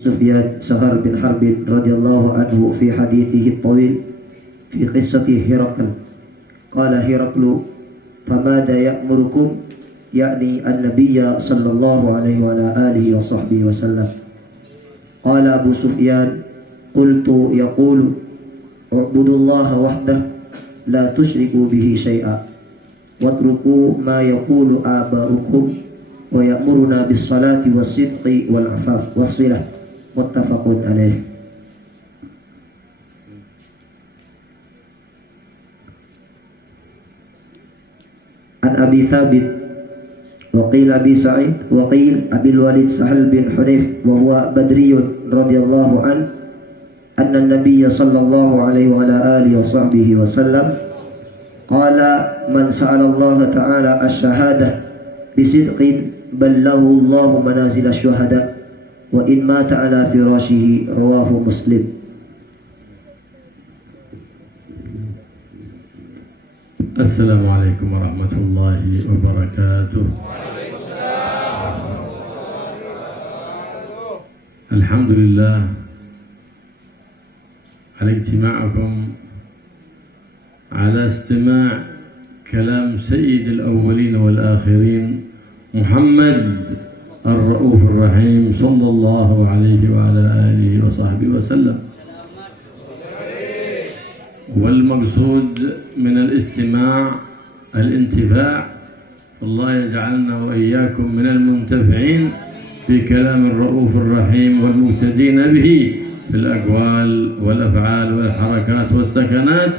سفيان سهر بن حرب رضي الله عنه في حديثه الطويل في قصة هرقل قال هرقل فماذا يأمركم يعني النبي صلى الله عليه وعلى آله وصحبه وسلم قال أبو سفيان قلت يقول اعبدوا الله وحده لا تشركوا به شيئا واتركوا ما يقول آباؤكم ويأمرنا بالصلاة والصدق والعفاف والصلة متفق عليه. عن أبي ثابت وقيل أبي سعيد وقيل أبي الوليد سهل بن حنيف وهو بدري رضي الله عنه أن النبي صلى الله عليه وعلى آله وصحبه وسلم قال من سأل الله تعالى الشهادة بصدق بلغه الله منازل الشهداء وإن مات على فراشه رواه مسلم. السلام عليكم ورحمة الله وبركاته. الحمد لله على اجتماعكم على استماع كلام سيد الأولين والآخرين محمد الرؤوف الرحيم صلى الله عليه وعلى آله وصحبه وسلم. والمقصود من الاستماع الانتفاع، الله يجعلنا وإياكم من المنتفعين في كلام الرؤوف الرحيم والمهتدين به في الأقوال والأفعال والحركات والسكنات،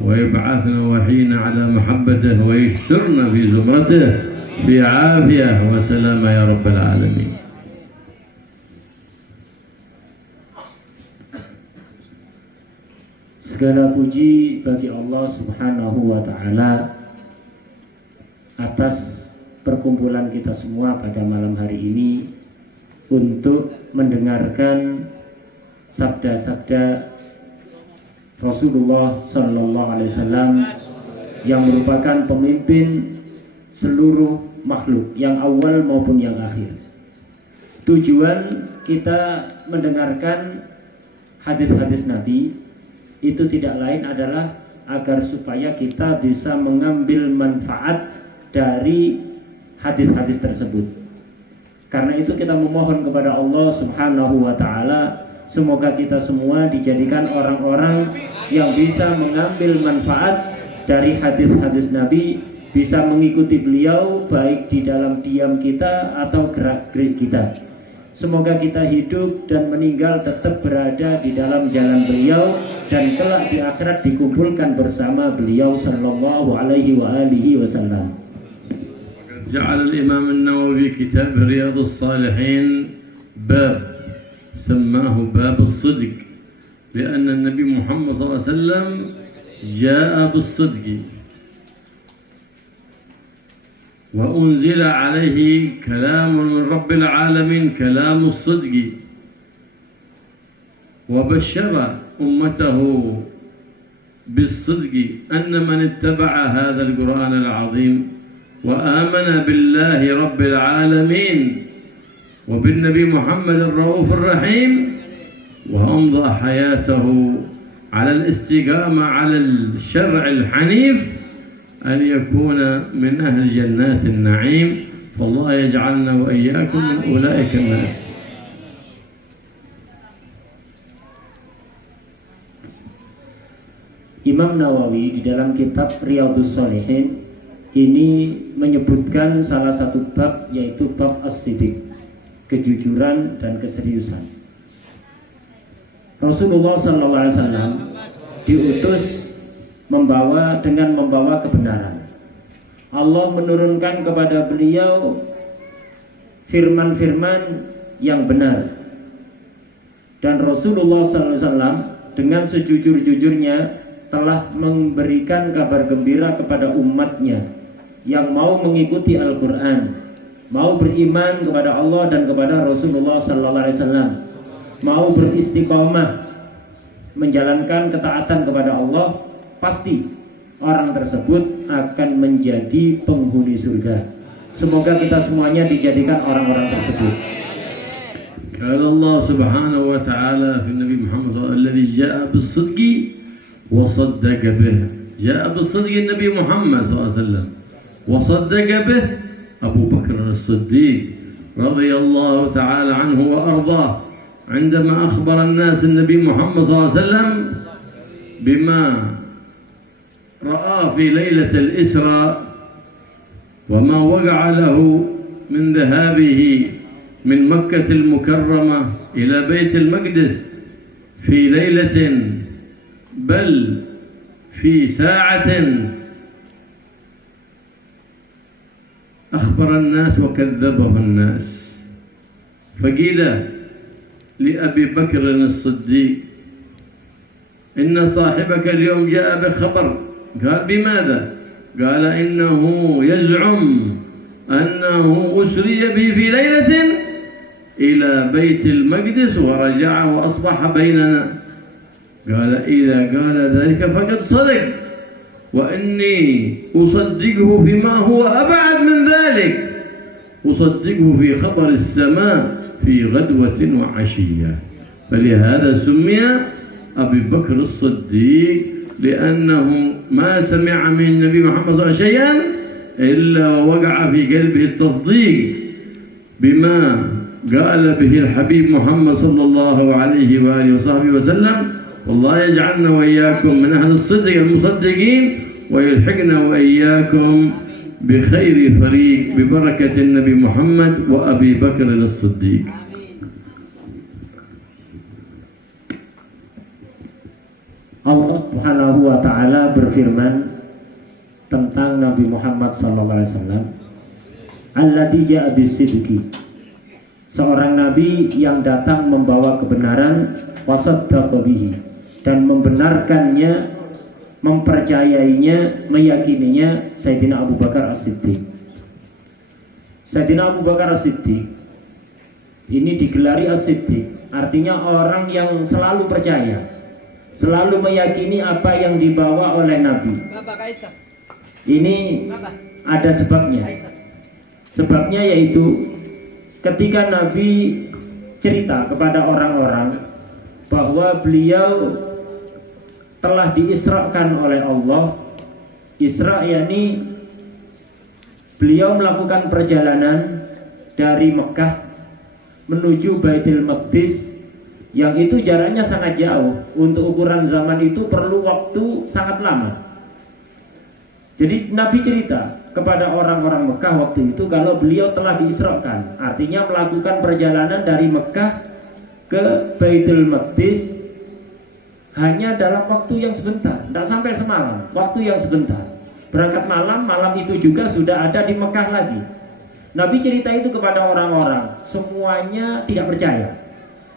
ويبعثنا وحينا على محبته ويشترنا في زمرته في عافية وسلامة يا رب العالمين. Segala puji bagi Allah Subhanahu wa Ta'ala atas perkumpulan kita semua pada malam hari ini untuk mendengarkan sabda-sabda Rasulullah Sallallahu Alaihi Wasallam yang merupakan pemimpin seluruh makhluk yang awal maupun yang akhir. Tujuan kita mendengarkan hadis-hadis Nabi itu tidak lain adalah agar supaya kita bisa mengambil manfaat dari hadis-hadis tersebut. Karena itu kita memohon kepada Allah Subhanahu wa Ta'ala, semoga kita semua dijadikan orang-orang yang bisa mengambil manfaat dari hadis-hadis Nabi, bisa mengikuti beliau baik di dalam diam kita atau gerak-gerik kita. Semoga kita hidup dan meninggal tetap berada di dalam jalan beliau dan kelak di akhirat dikumpulkan bersama beliau sallallahu alaihi wa alihi wasallam. جعل الإمام النووي كتاب رياض الصالحين باب سماه باب الصدق، لأن النبي محمد صلى الله عليه وسلم جاء بالصدق وأنزل عليه كلام من رب العالمين كلام الصدق، وبشر أمته بالصدق أن من اتبع هذا القرآن العظيم وآمن بالله رب العالمين وبالنبي محمد الرؤوف الرحيم وأمضى حياته على الاستقامة على الشرع الحنيف أن يكون من أهل جنات النعيم، فالله يجعلنا وإياكم من أولئك الناس. Imam Nawawi di dalam kitab Riyadhus Shalihin ini menyebutkan salah satu bab, yaitu bab as-siddiq, kejujuran dan keseriusan. Rasulullah SAW diutus dengan membawa kebenaran. Allah menurunkan kepada beliau firman-firman yang benar, dan Rasulullah SAW dengan sejujur-jujurnya telah memberikan kabar gembira kepada umatnya yang mau mengikuti Al-Quran, mau beriman kepada Allah dan kepada Rasulullah SAW, mau beristiqomah menjalankan ketaatan kepada Allah, pasti orang tersebut akan menjadi penghuni surga. Semoga kita semuanya dijadikan orang-orang tersebut. قال الله سبحانه وتعالى في النبي محمد صلى الله عليه وسلم الذي جاء بالصدق وصدق به. جاء بالصدق النبي محمد صلى الله عليه وسلم وصدق به أبو بكر الصديق رضي الله تعالى عنه وأرضاه عندما أخبر الناس النبي محمد صلى الله عليه وسلم بما رأى في ليلة الإسراء وما وقع له من ذهابه من مكة المكرمة إلى بيت المقدس في ليلة بل في ساعة أخبر الناس وكذبه الناس. فقيل لأبي بكر الصديق إن صاحبك اليوم جاء بخبر. قال بماذا؟ قال إنه يزعم أنه أسري به في ليلة إلى بيت المقدس ورجع وأصبح بيننا. قال إذا قال ذلك فقد صدق وإني أصدقه فيما هو أبعد من ذلك، أصدقه في خبر السماء في غدوة وعشية. فلهذا سمي أبي بكر الصديق لأنه ما سمع من النبي محمد صلى الله عليه وسلم شيئا إلا وقع في قلبه التصديق بما قال به الحبيب محمد صلى الله عليه وآله وصحبه وسلم. والله يجعلنا وإياكم من أهل الصدق المصدقين ويلحقنا وإياكم بخير فريق ببركة النبي محمد وأبي بكر الصديق. Allah Subhanahu wa taala berfirman tentang Nabi Muhammad sallallahu alaihi wasallam, alladzi ja'a bis-sidqi, seorang nabi yang datang membawa kebenaran, wasaddaqa bihi, dan membenarkannya, mempercayainya, meyakininya Sayyidina Abu Bakar As-Siddiq. Sayyidina Abu Bakar As-Siddiq ini digelari As-Siddiq, artinya orang yang selalu percaya, selalu meyakini apa yang dibawa oleh Nabi. Ini ada sebabnya. Sebabnya yaitu ketika Nabi cerita kepada orang-orang bahwa beliau telah diisrakan oleh Allah. Isra yakni beliau melakukan perjalanan dari Mekah menuju Baitul Maqdis, yang itu jaraknya sangat jauh. Untuk ukuran zaman itu perlu waktu sangat lama. Jadi Nabi cerita kepada orang-orang Mekah waktu itu kalau beliau telah diisrakan, artinya melakukan perjalanan dari Mekah ke Baitul Maqdis hanya dalam waktu yang sebentar, tidak sampai semalam, waktu yang sebentar. Berangkat malam, malam itu juga sudah ada di Mekah lagi. Nabi cerita itu kepada orang-orang, semuanya tidak percaya,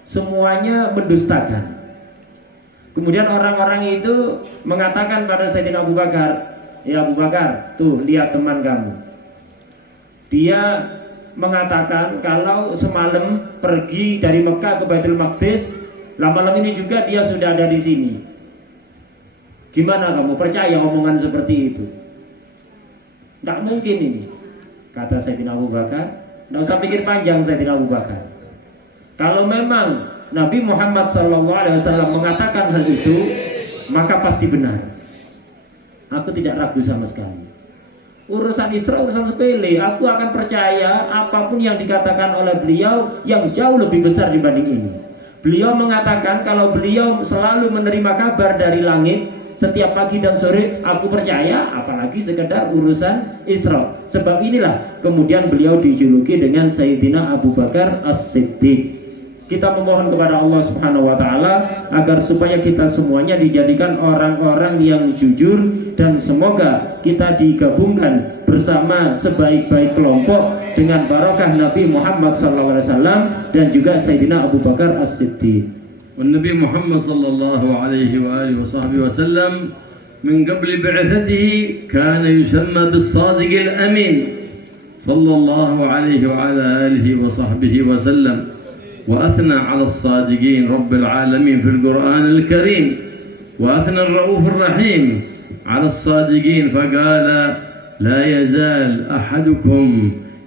semuanya mendustakan. Kemudian orang-orang itu mengatakan pada Sayyidina Abu Bakar, ya Abu Bakar, tuh lihat teman kamu. Dia mengatakan kalau semalam pergi dari Mekah ke Baitul Maqdis, malam ini juga dia sudah ada di sini. Gimana kamu percaya omongan seperti itu? Tidak mungkin ini, kata Sayyidina Abu Bakar. Tidak usah pikir panjang Sayyidina Abu Bakar. Kalau memang Nabi Muhammad SAW mengatakan hal itu, maka pasti benar. Aku tidak ragu sama sekali. Urusan Isra urusan sepele. Aku akan percaya apapun yang dikatakan oleh beliau yang jauh lebih besar dibanding ini. Beliau mengatakan kalau beliau selalu menerima kabar dari langit setiap pagi dan sore, aku percaya, apalagi sekedar urusan Isra. Sebab inilah kemudian beliau dijuluki dengan Sayyidina Abu Bakar As-Siddiq. Kita memohon kepada Allah Subhanahu wa taala agar supaya kita semuanya dijadikan orang-orang yang jujur, dan semoga kita digabungkan bersama sebaik-baik kelompok dengan barakah Nabi Muhammad SAW dan juga Sayyidina Abu Bakar As-Siddiq. والنبي محمد صلى الله عليه وآله وصحبه وسلم من قبل بعثته كان يسمى بالصادق الأمين صلى الله عليه وعلى آله وصحبه وسلم، وأثنى على الصادقين رب العالمين في القرآن الكريم، وأثنى الرؤوف الرحيم على الصادقين فقال لا يزال أحدكم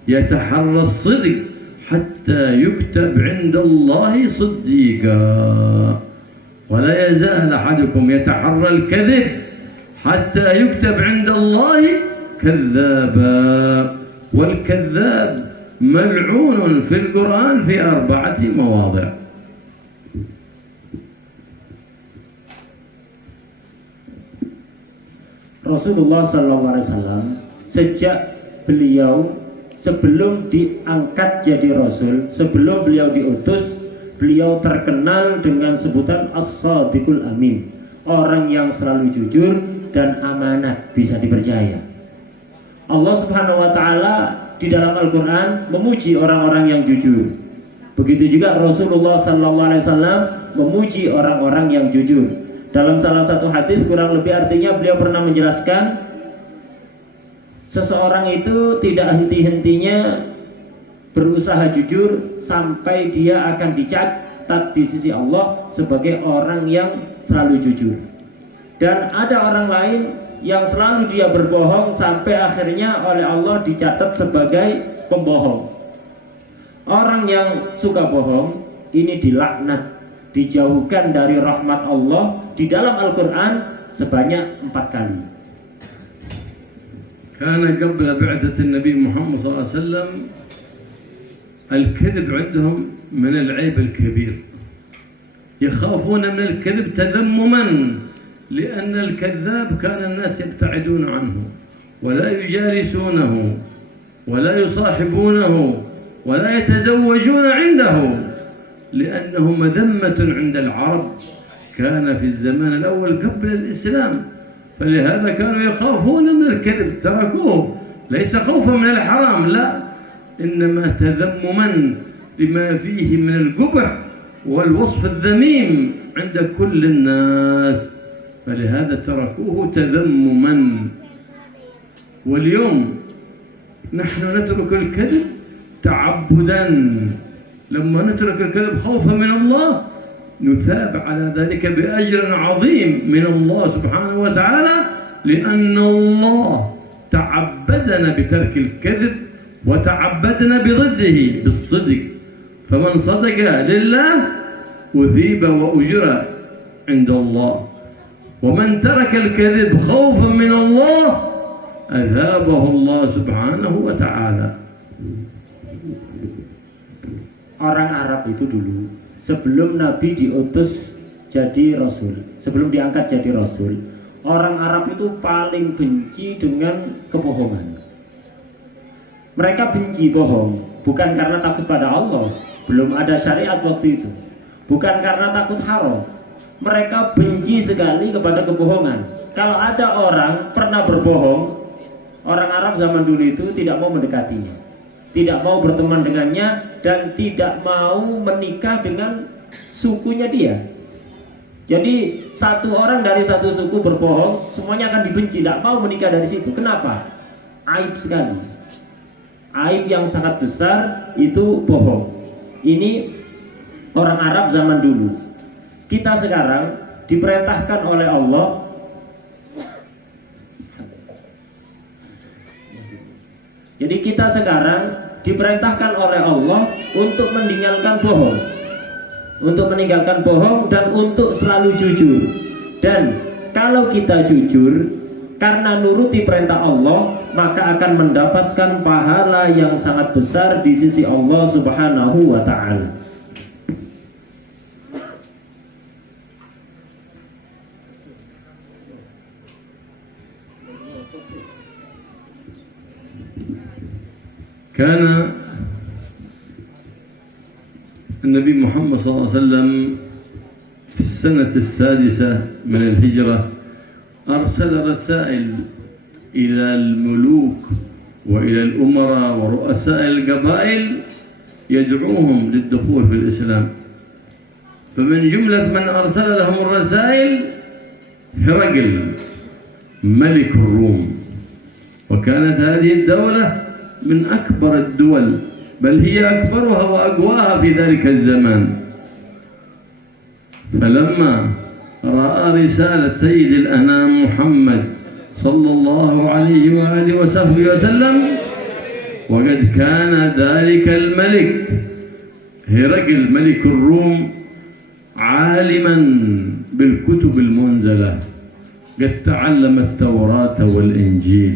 يتحرى الصدق حتى حتى يكتب عند الله صديقا ولا يزال أحدكم يتحرى الكذب حتى يكتب عند الله كذابا والكذاب ملعون في القرآن في 4 مواضع. Rasulullah SAW sejak beliau sebelum diangkat jadi Rasul, sebelum beliau diutus, beliau terkenal dengan sebutan As-Shadiqul Amin, orang yang selalu jujur dan amanat, bisa dipercaya. Allah Subhanahu wa Ta'ala di dalam Al-Quran memuji orang-orang yang jujur. Begitu juga Rasulullah SAW memuji orang-orang yang jujur. Dalam salah satu hadis kurang lebih artinya beliau pernah menjelaskan, seseorang itu tidak henti-hentinya berusaha jujur sampai dia akan dicatat di sisi Allah sebagai orang yang selalu jujur. Dan ada orang lain yang selalu dia berbohong sampai akhirnya oleh Allah dicatat sebagai pembohong. Orang yang suka bohong ini dilaknat, dijauhkan dari rahmat Allah di dalam Al-Quran sebanyak 4 kali. كان قبل بعثة النبي محمد صلى الله عليه وسلم الكذب عندهم من العيب الكبير، يخافون من الكذب تذمما، لأن الكذاب كان الناس يبتعدون عنه ولا يجالسونه ولا يصاحبونه ولا يتزوجون عنده، لأنه مذمة عند العرب، كان في الزمان الأول قبل الإسلام، فلهذا كانوا يخافون من الكذب، تركوه ليس خوفا من الحرام، لا، إنما تذمما لما فيه من القبح والوصف الذميم عند كل الناس، فلهذا تركوه تذمما. واليوم نحن نترك الكذب تعبدا، لما نترك الكذب خوفا من الله نثاب على ذلك بأجر عظيم من الله سبحانه وتعالى، لأن الله تعبدنا بترك الكذب وتعبدنا بضده بالصدق، فمن صدق لله أثيب وأجر عند الله، ومن ترك الكذب خوفا من الله أثابه الله سبحانه وتعالى. Orang Arab itu dulu sebelum Nabi diutus jadi Rasul, sebelum diangkat jadi Rasul, orang Arab itu paling benci dengan kebohongan. Mereka benci bohong, bukan karena takut pada Allah, belum ada syariat waktu itu, bukan karena takut haram. Mereka benci sekali kepada kebohongan. Kalau ada orang pernah berbohong, orang Arab zaman dulu itu tidak mau mendekatinya, tidak mau berteman dengannya, dan tidak mau menikah dengan sukunya dia. Jadi satu orang dari satu suku berbohong, semuanya akan dibenci, tidak mau menikah dari situ. Kenapa? Aib sekali, aib yang sangat besar itu bohong. Ini orang Arab zaman dulu. Kita sekarang diperintahkan oleh Allah Jadi kita sekarang diperintahkan oleh Allah untuk meninggalkan bohong, dan untuk selalu jujur. Dan kalau kita jujur karena nuruti perintah Allah, maka akan mendapatkan pahala yang sangat besar di sisi Allah Subhanahu wa Ta'ala. كان النبي محمد صلى الله عليه وسلم في السنة السادسة من الهجرة أرسل رسائل إلى الملوك وإلى الأمراء ورؤساء القبائل يدعوهم للدخول في الإسلام. فمن جملة من أرسل لهم الرسائل هرقل ملك الروم، وكانت هذه الدولة من أكبر الدول، بل هي أكبرها وأقواها في ذلك الزمان. فلما رأى رسالة سيد الأنام محمد صلى الله عليه وآله وصحبه وسلم، وقد كان ذلك الملك هرقل ملك الروم عالما بالكتب المنزلة، قد تعلم التوراة والإنجيل،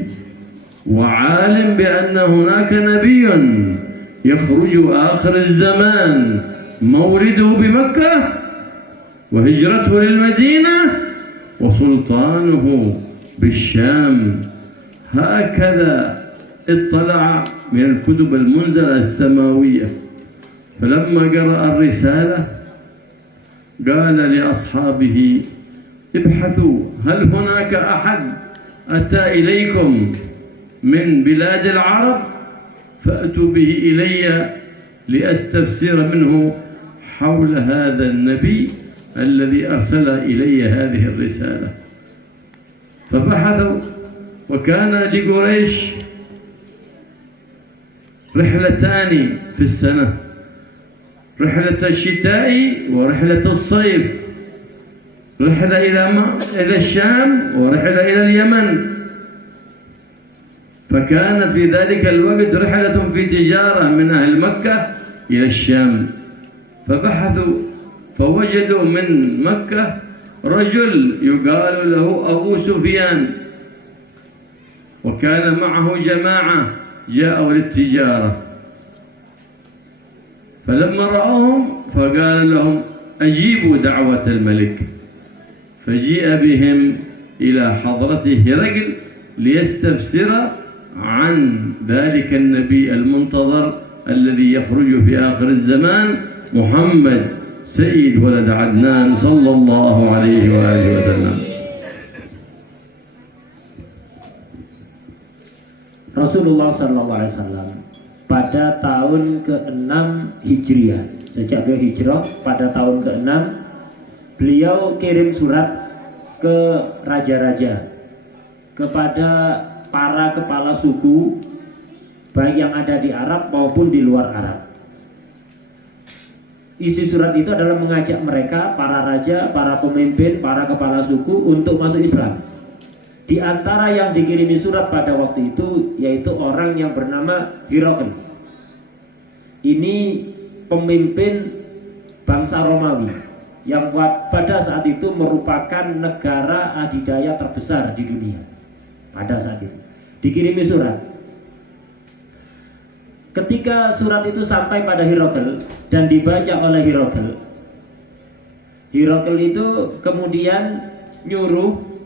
وعالم بأن هناك نبي يخرج آخر الزمان مولده بمكة وهجرته للمدينة وسلطانه بالشام. هكذا اطلع من الكتب المنزلة السماوية. فلما قرأ الرسالة قال لأصحابه: ابحثوا، هل هناك أحد أتى إليكم من بلاد العرب فأتوا به إلي لأستفسر منه حول هذا النبي الذي أرسل إلي هذه الرسالة. فبحثوا، وكان لقريش رحلتان في السنة: رحلة الشتاء ورحلة الصيف، رحلة إلى الشام ورحلة إلى اليمن. فكان في ذلك الوقت رحلة في تجارة من أهل مكة إلى الشام. فبحثوا فوجدوا من مكة رجل يقال له أبو سفيان، وكان معه جماعة جاءوا للتجارة. فلما رأوهم فقال لهم: أجيبوا دعوة الملك. فجيء بهم إلى حضرة هرقل ليستفسر عن ذلك النبي المنتظر الذي يخرج في آخر الزمان، محمد سيد ولد عدنان صلى الله عليه وآله وسلم. Rasulullah SAW pada tahun ke-6 Hijriah, sejak beliau hijrah pada tahun ke-6, beliau kirim surat ke raja-raja, kepada para kepala suku baik yang ada di Arab maupun di luar Arab. Isi surat itu adalah mengajak mereka, para raja, para pemimpin, para kepala suku untuk masuk Islam. Di antara yang dikirimi surat pada waktu itu yaitu orang yang bernama Hiraql. Ini pemimpin bangsa Romawi yang pada saat itu merupakan negara adidaya terbesar di dunia. Pada saat itu dikirimi surat. Ketika surat itu sampai pada Hiraql dan dibaca oleh Hiraql, Hiraql itu kemudian nyuruh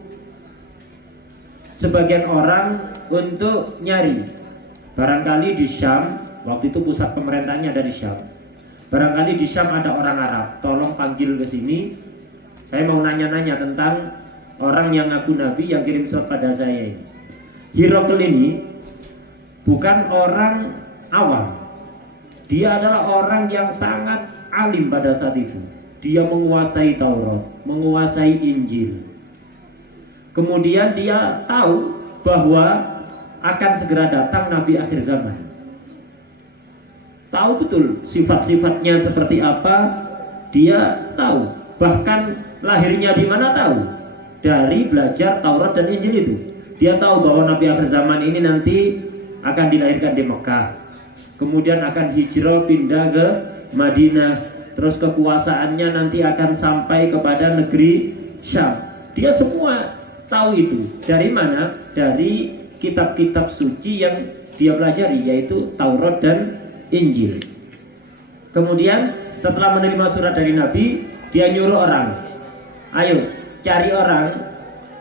sebagian orang untuk nyari, barangkali di Syam, waktu itu pusat pemerintahnya ada di Syam, barangkali di Syam ada orang Arab, tolong panggil ke sini, saya mau nanya-nanya tentang orang yang ngaku nabi yang kirim surat pada saya ini. Hiraql ini bukan orang awam, dia adalah orang yang sangat alim pada saat itu. Dia menguasai Taurat, menguasai Injil. Kemudian dia tahu bahwa akan segera datang Nabi akhir zaman. Tahu betul sifat-sifatnya seperti apa, dia tahu. Bahkan lahirnya di mana tahu. Dari belajar Taurat dan Injil itu. Dia tahu bahwa Nabi akhir zaman ini nanti akan dilahirkan di Mekah. Kemudian akan hijrah pindah ke Madinah. Terus kekuasaannya nanti akan sampai kepada negeri Syam. Dia semua tahu itu. Dari mana? Dari kitab-kitab suci yang dia pelajari, yaitu Taurat dan Injil. Kemudian setelah menerima surat dari Nabi, dia nyuruh orang, ayo cari orang,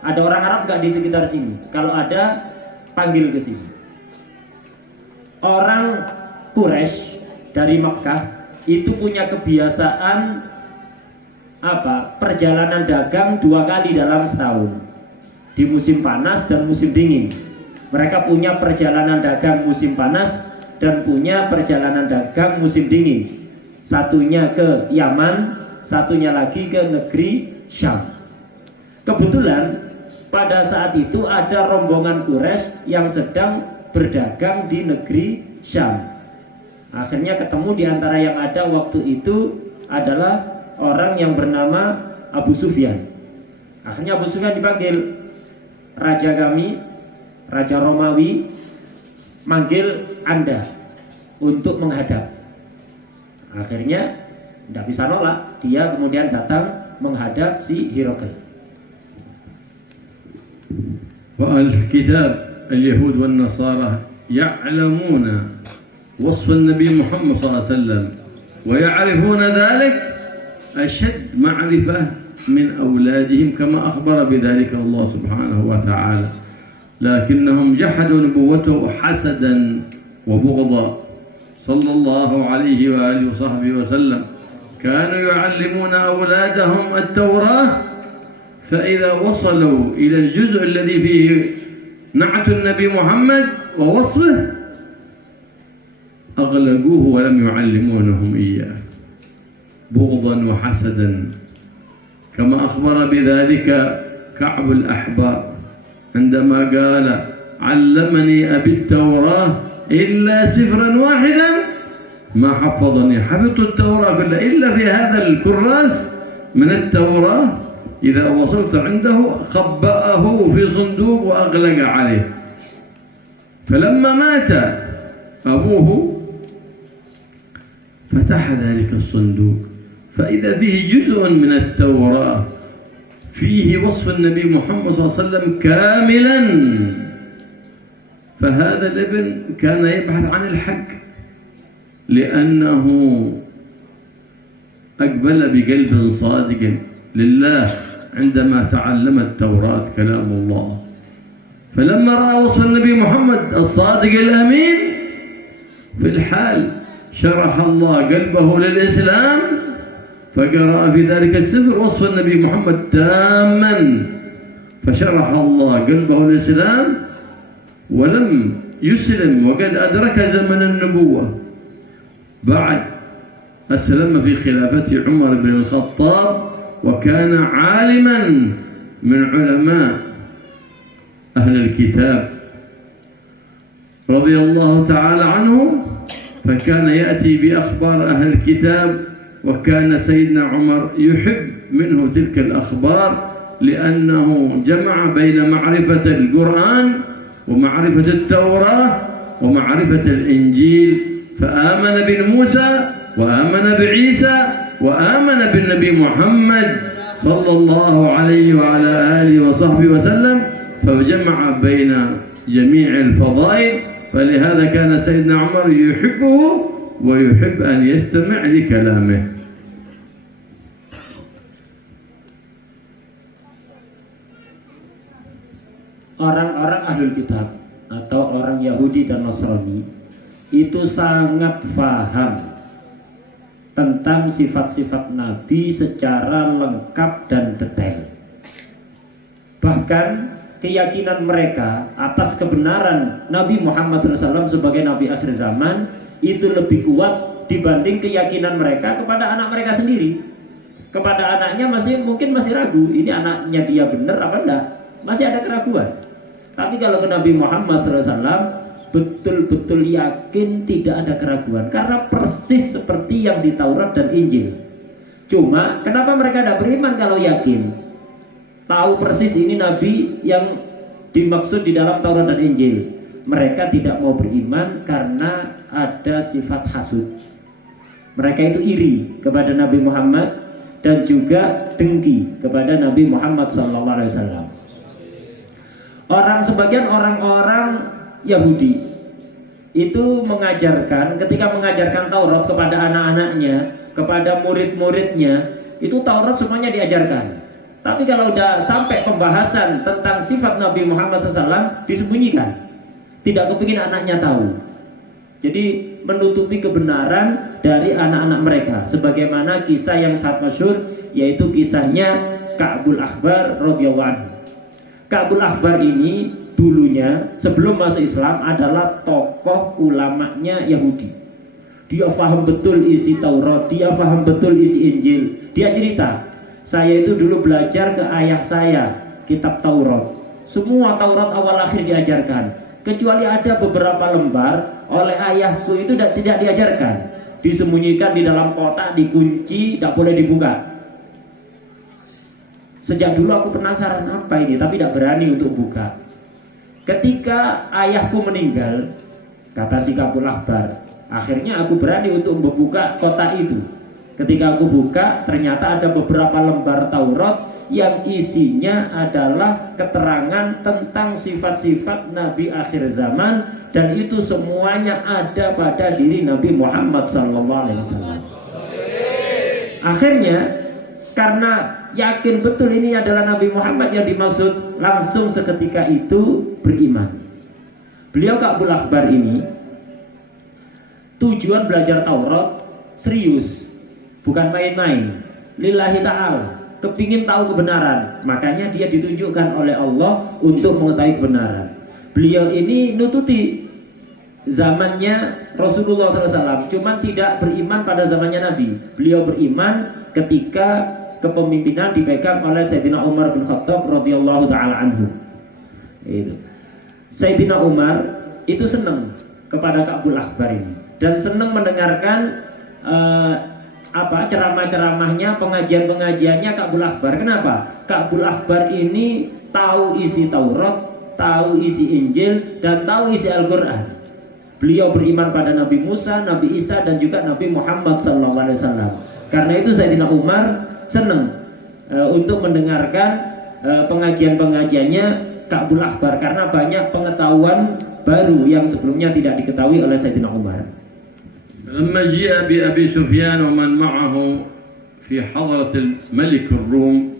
ada orang Arab gak di sekitar sini? Kalau ada, panggil ke sini. Orang Quraisy dari Mekah itu punya kebiasaan perjalanan dagang 2 kali dalam setahun, di musim panas dan musim dingin. Mereka punya perjalanan dagang musim panas dan punya perjalanan dagang musim dingin. Satunya ke Yaman, satunya lagi ke negeri Syam. Kebetulan pada saat itu ada rombongan Quraisy yang sedang berdagang di negeri Syam. Akhirnya ketemu di antara yang ada waktu itu adalah orang yang bernama Abu Sufyan. Akhirnya Abu Sufyan dipanggil, raja kami, raja Romawi, manggil Anda untuk menghadap. Akhirnya tidak bisa nolak, dia kemudian datang menghadap si Herakl. وأهل الكتاب اليهود والنصارى يعلمون وصف النبي محمد صلى الله عليه وسلم ويعرفون ذلك أشد معرفة من أولادهم كما أخبر بذلك الله سبحانه وتعالى، لكنهم جحدوا نبوته حسدا وبغضا صلى الله عليه وآله وصحبه وسلم. كانوا يعلمون أولادهم التوراة، فإذا وصلوا إلى الجزء الذي فيه نعت النبي محمد ووصفه أغلقوه ولم يعلمونهم إياه بغضا وحسدا، كما أخبر بذلك كعب الأحبار عندما قال علمني أبي التوراة إلا سفرا واحدا ما حفظني، حفظت التوراة كلها إلا في هذا الكراس من التوراة، إذا وصلت عنده خبأه في صندوق وأغلق عليه. فلما مات أبوه فتح ذلك الصندوق فإذا فيه جزء من التوراة فيه وصف النبي محمد صلى الله عليه وسلم كاملا، فهذا الابن كان يبحث عن الحق لأنه أقبل بقلب صادق لله عندما تعلم التوراة كلام الله. فلما رأى وصف النبي محمد الصادق الأمين في الحال شرح الله قلبه للإسلام، فقرأ في ذلك السفر وصف النبي محمد تاما، فشرح الله قلبه للإسلام ولم يسلم وقد أدرك زمن النبوة. بعد أسلم في خلافة عمر بن الخطاب وكان عالما من علماء أهل الكتاب رضي الله تعالى عنه، فكان يأتي بأخبار أهل الكتاب، وكان سيدنا عمر يحب منه تلك الأخبار لأنه جمع بين معرفة القرآن ومعرفة التوراة ومعرفة الإنجيل، فآمن بموسى وآمن بعيسى وآمن بالنبي محمد صلى الله عليه وعلى آله وصحبه وسلم، فجمع بين جميع الفضائل، فلهذا كان سيدنا عمر يحبه ويحب أن يستمع لكلامه. Orang-orang ahlul kitab atau orang Yahudi dan Nasrani itu sangat paham tentang sifat-sifat Nabi secara lengkap dan detail. Bahkan keyakinan mereka atas kebenaran Nabi Muhammad SAW sebagai Nabi akhir zaman itu lebih kuat dibanding keyakinan mereka kepada anak mereka sendiri. Kepada anaknya mungkin masih ragu, ini anaknya dia benar apa enggak, masih ada keraguan. Tapi kalau ke Nabi Muhammad SAW betul-betul yakin tidak ada keraguan, karena persis seperti yang di Taurat dan Injil. Cuma kenapa mereka tidak beriman kalau yakin? Tahu persis ini Nabi yang dimaksud di dalam Taurat dan Injil. Mereka tidak mau beriman karena ada sifat hasud. Mereka itu iri kepada Nabi Muhammad dan juga dengki kepada Nabi Muhammad SAW. Sebagian orang-orang Yahudi itu mengajarkan, ketika mengajarkan Taurat kepada anak-anaknya, kepada murid-muridnya, itu Taurat semuanya diajarkan. Tapi kalau sudah sampai pembahasan tentang sifat Nabi Muhammad SAW disembunyikan, tidak kepingin anaknya tahu. Jadi menutupi kebenaran dari anak-anak mereka, sebagaimana kisah yang sangat masyhur, yaitu kisahnya Ka'bul Ahbar radhiyallahu anhu. Ka'bul Ahbar ini dulunya sebelum masuk Islam adalah tokoh ulamanya Yahudi. Dia paham betul isi Taurat, dia paham betul isi Injil. Dia cerita, saya itu dulu belajar ke ayah saya kitab Taurat. Semua Taurat awal akhir diajarkan, kecuali ada beberapa lembar oleh ayahku itu tidak diajarkan, disembunyikan di dalam kotak, dikunci, tidak boleh dibuka. Sejak dulu aku penasaran apa ini, tapi tidak berani untuk buka. Ketika ayahku meninggal, kata si Ka'bul Ahbar, Akhirnya aku berani untuk membuka kotak itu. Ketika aku buka, ternyata ada beberapa lembar Taurat yang isinya adalah keterangan tentang sifat-sifat Nabi akhir zaman, dan itu semuanya ada pada diri Nabi Muhammad SAW. Akhirnya karena yakin betul ini adalah Nabi Muhammad yang dimaksud, langsung seketika itu beriman. Beliau Ka'bul Akhbar ini tujuan belajar Taurat serius, bukan main-main. Lillahi ta'ala, kepingin tahu kebenaran. Makanya dia ditunjukkan oleh Allah untuk mengetahui kebenaran. Beliau ini nututi zamannya Rasulullah SAW, cuman tidak beriman pada zamannya Nabi. Beliau beriman ketika kepemimpinan dipegang oleh Sayyidina Umar bin Khattab radhiyallahu taala anhu. Itu. Sayyidina Umar itu senang kepada Ka'bul Akhbar ini dan senang mendengarkan ceramah-ceramahnya, pengajian-pengajiannya Ka'bul Akhbar. Kenapa? Ka'bul Akhbar ini tahu isi Taurat, tahu isi Injil, dan tahu isi Al-Quran. Beliau beriman pada Nabi Musa, Nabi Isa, dan juga Nabi Muhammad SAW. Karena itu Sayyidina Umar senang untuk mendengarkan pengajian-pengajiannya Ka'bul Akhbar, karena banyak pengetahuan baru yang sebelumnya tidak diketahui oleh Sayyidina Umar. لما جاء بأبي سفيان ومن معه في حضرة الملك الروم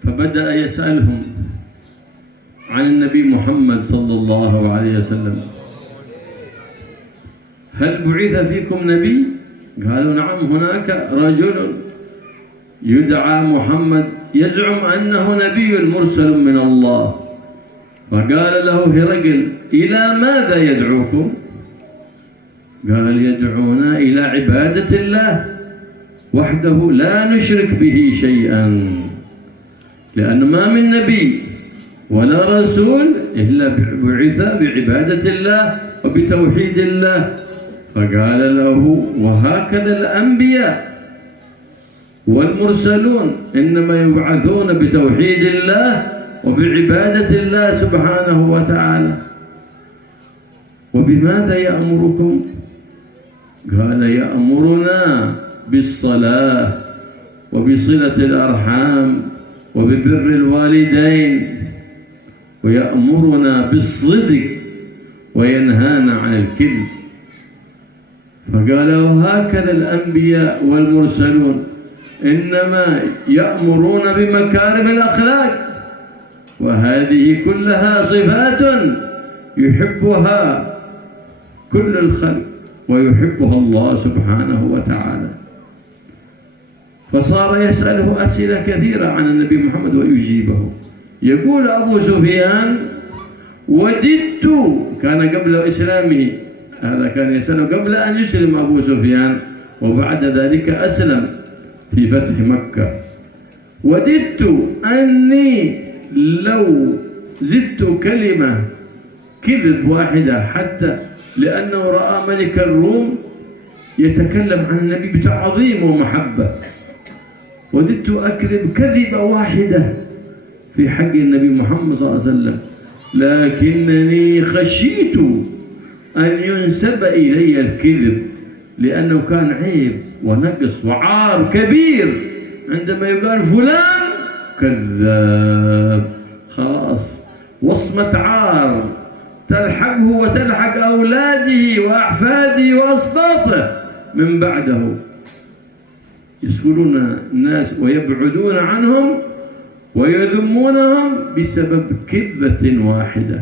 فبدأ يسألهم عن النبي محمد صلى الله عليه وسلم: هل بعث فيكم نبي؟ قالوا: نعم، هناك رجل يدعى محمد يزعم أنه نبي مرسل من الله. فقال له هرقل: إلى ماذا يدعوكم؟ قال: يدعونا إلى عبادة الله وحده لا نشرك به شيئا، لأن ما من نبي ولا رسول إلا بعث بعبادة الله وبتوحيد الله. فقال له: وهكذا الأنبياء والمرسلون إنما يبعثون بتوحيد الله وبعبادة الله سبحانه وتعالى. وبماذا يأمركم؟ قال: يأمرنا بالصلاة وبصلة الأرحام وببر الوالدين، ويأمرنا بالصدق وينهانا عن الكذب. فقال: وهكذا الأنبياء والمرسلون إنما يأمرون بمكارم الأخلاق، وهذه كلها صفات يحبها كل الخلق ويحبها الله سبحانه وتعالى. فصار يسأله أسئلة كثيرة عن النبي محمد ويجيبه. يقول أبو سفيان: وددت، كان قبل إسلامه، هذا كان يسأله قبل أن يسلم أبو سفيان، وبعد ذلك أسلم في فتح مكة. وددت أني لو زدت كلمة كذب واحدة، حتى لأنه رأى ملك الروم يتكلم عن النبي بتعظيم ومحبة. وددت أكذب كذبة واحدة في حق النبي محمد صلى الله عليه وسلم، لكنني خشيت أن ينسب إلي الكذب، لأنه كان عيب ونقص وعار كبير عندما يقال فلان كذاب، خلاص وصمة عار تلحقه وتلحق أولاده وأحفاده وأسباطه من بعده. يسكنون الناس ويبعدون عنهم ويذمونهم بسبب كذبة واحدة.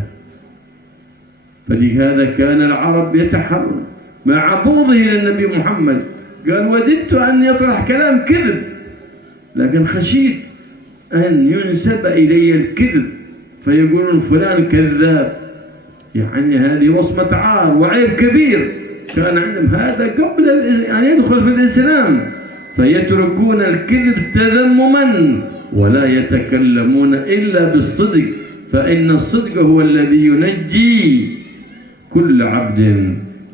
فلهذا كان العرب يتحرون مع بغضه للنبي محمد، قال: وددت أن يطرح كلام كذب، لكن خشيت أن ينسب إلي الكذب فيقولون فلان كذاب، يعني هذه وصمة عار وعيب كبير كان عندهم، هذا قبل أن يدخل في الإسلام، فيتركون الكذب تذمما ولا يتكلمون إلا بالصدق، فإن الصدق هو الذي ينجي كل عبد،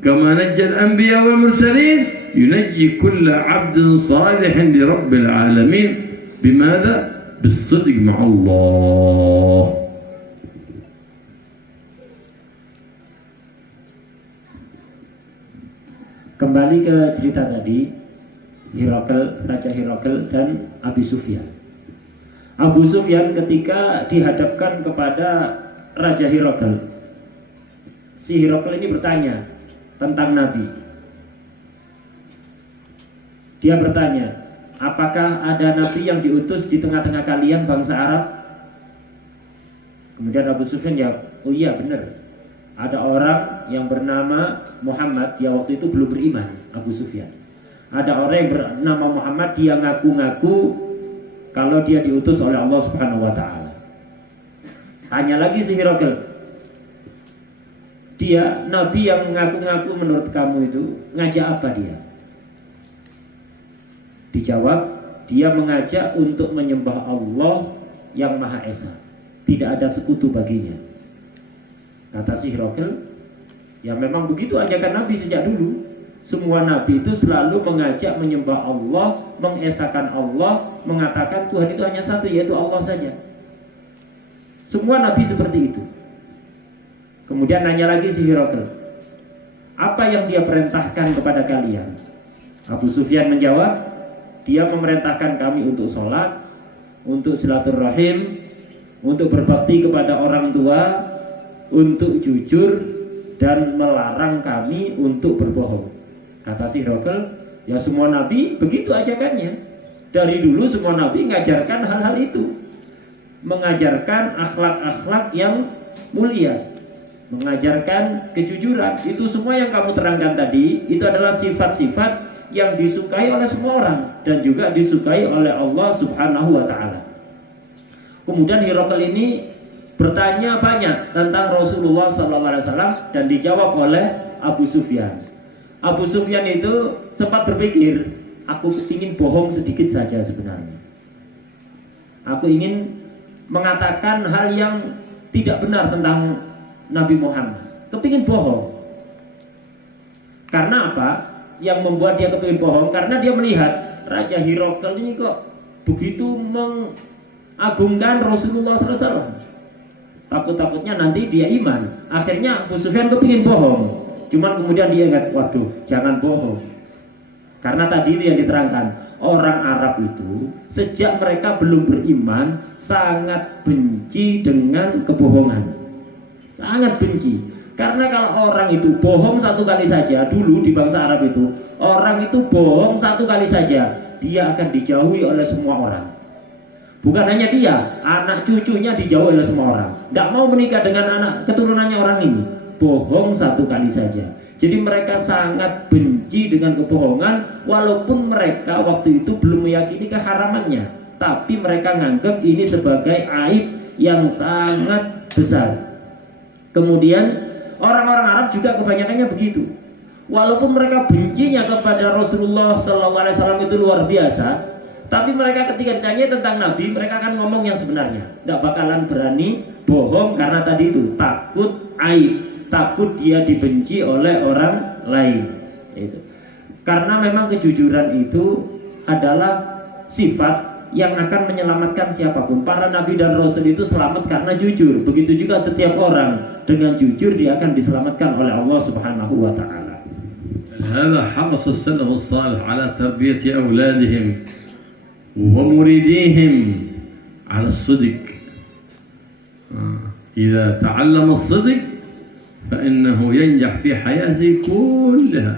كما نجى الأنبياء والمرسلين ينجي كل عبد صالح لرب العالمين. بماذا؟ بالصدق مع الله. Kembali ke cerita tadi, Raja Herakl dan Abu Sufyan. Abu Sufyan ketika dihadapkan kepada Raja Herakl, si Herakl ini bertanya tentang Nabi. Dia bertanya, apakah ada Nabi yang diutus di tengah-tengah kalian bangsa Arab? Kemudian Abu Sufyan jawab, oh iya benar. Ada orang yang bernama Muhammad, dia waktu itu belum beriman, Abu Sufyan. Ada orang yang bernama Muhammad, dia ngaku-ngaku kalau dia diutus oleh Allah Subhanahu wa taala. Tanya lagi si Herakl, dia nabi yang ngaku-ngaku menurut kamu itu ngajak apa dia? Dijawab, dia mengajak untuk menyembah Allah yang Maha Esa, tidak ada sekutu baginya. Kata si Herakl, ya memang begitu ajakan Nabi sejak dulu. Semua Nabi itu selalu mengajak menyembah Allah, mengesakan Allah, mengatakan Tuhan itu hanya satu, yaitu Allah saja. Semua Nabi seperti itu. Kemudian nanya lagi si Herakl, apa yang dia perintahkan kepada kalian? Abu Sufyan menjawab, dia memerintahkan kami untuk sholat, untuk silaturahim, untuk berbakti kepada orang tua, untuk jujur, dan melarang kami untuk berbohong. Kata si Herakl, ya semua nabi begitu ajakannya. Dari dulu semua nabi mengajarkan hal-hal itu, mengajarkan akhlak-akhlak yang mulia, mengajarkan kejujuran. Itu semua yang kamu terangkan tadi, itu adalah sifat-sifat yang disukai oleh semua orang dan juga disukai oleh Allah Subhanahu wa taala. Kemudian Herakl ini bertanya banyak tentang Rasulullah SAW dan dijawab oleh Abu Sufyan. Abu Sufyan itu sempat berpikir, aku ingin bohong sedikit saja sebenarnya. Aku ingin mengatakan hal yang tidak benar tentang Nabi Muhammad. Kepingin bohong. Karena apa? Yang membuat dia kepingin bohong, karena dia melihat Raja Herakl ini kok begitu mengagungkan Rasulullah SAW. Takut-takutnya nanti dia iman. Akhirnya Abu Sufyan kepingin bohong, cuman kemudian dia ingat, waduh jangan bohong. Karena tadi itu yang diterangkan, orang Arab itu sejak mereka belum beriman sangat benci dengan kebohongan. Sangat benci. Karena kalau orang itu bohong satu kali saja, dulu di bangsa Arab itu, orang itu bohong satu kali saja, dia akan dijauhi oleh semua orang. Bukan hanya dia, anak cucunya dijauhi oleh semua orang. Tidak mau menikah dengan anak keturunannya orang ini. Bohong satu kali saja. Jadi mereka sangat benci dengan kebohongan, walaupun mereka waktu itu belum meyakini keharamannya. Tapi mereka nganggap ini sebagai aib yang sangat besar. Kemudian orang-orang Arab juga kebanyakannya begitu. Walaupun mereka bencinya kepada Rasulullah SAW itu luar biasa, tapi mereka ketika ditanya tentang Nabi, mereka akan ngomong yang sebenarnya. Tidak bakalan berani bohong karena tadi itu takut aib, takut dia dibenci oleh orang lain. Itu. Karena memang kejujuran itu adalah sifat yang akan menyelamatkan siapapun. Para Nabi dan Rasul itu selamat karena jujur. Begitu juga setiap orang dengan jujur dia akan diselamatkan oleh Allah Subhanahu wa taala. هذا حرص السلف الصالح على تربية أولادهم ومريديهم على الصدق. إذا تعلم الصدق فإنه ينجح في حياته كلها،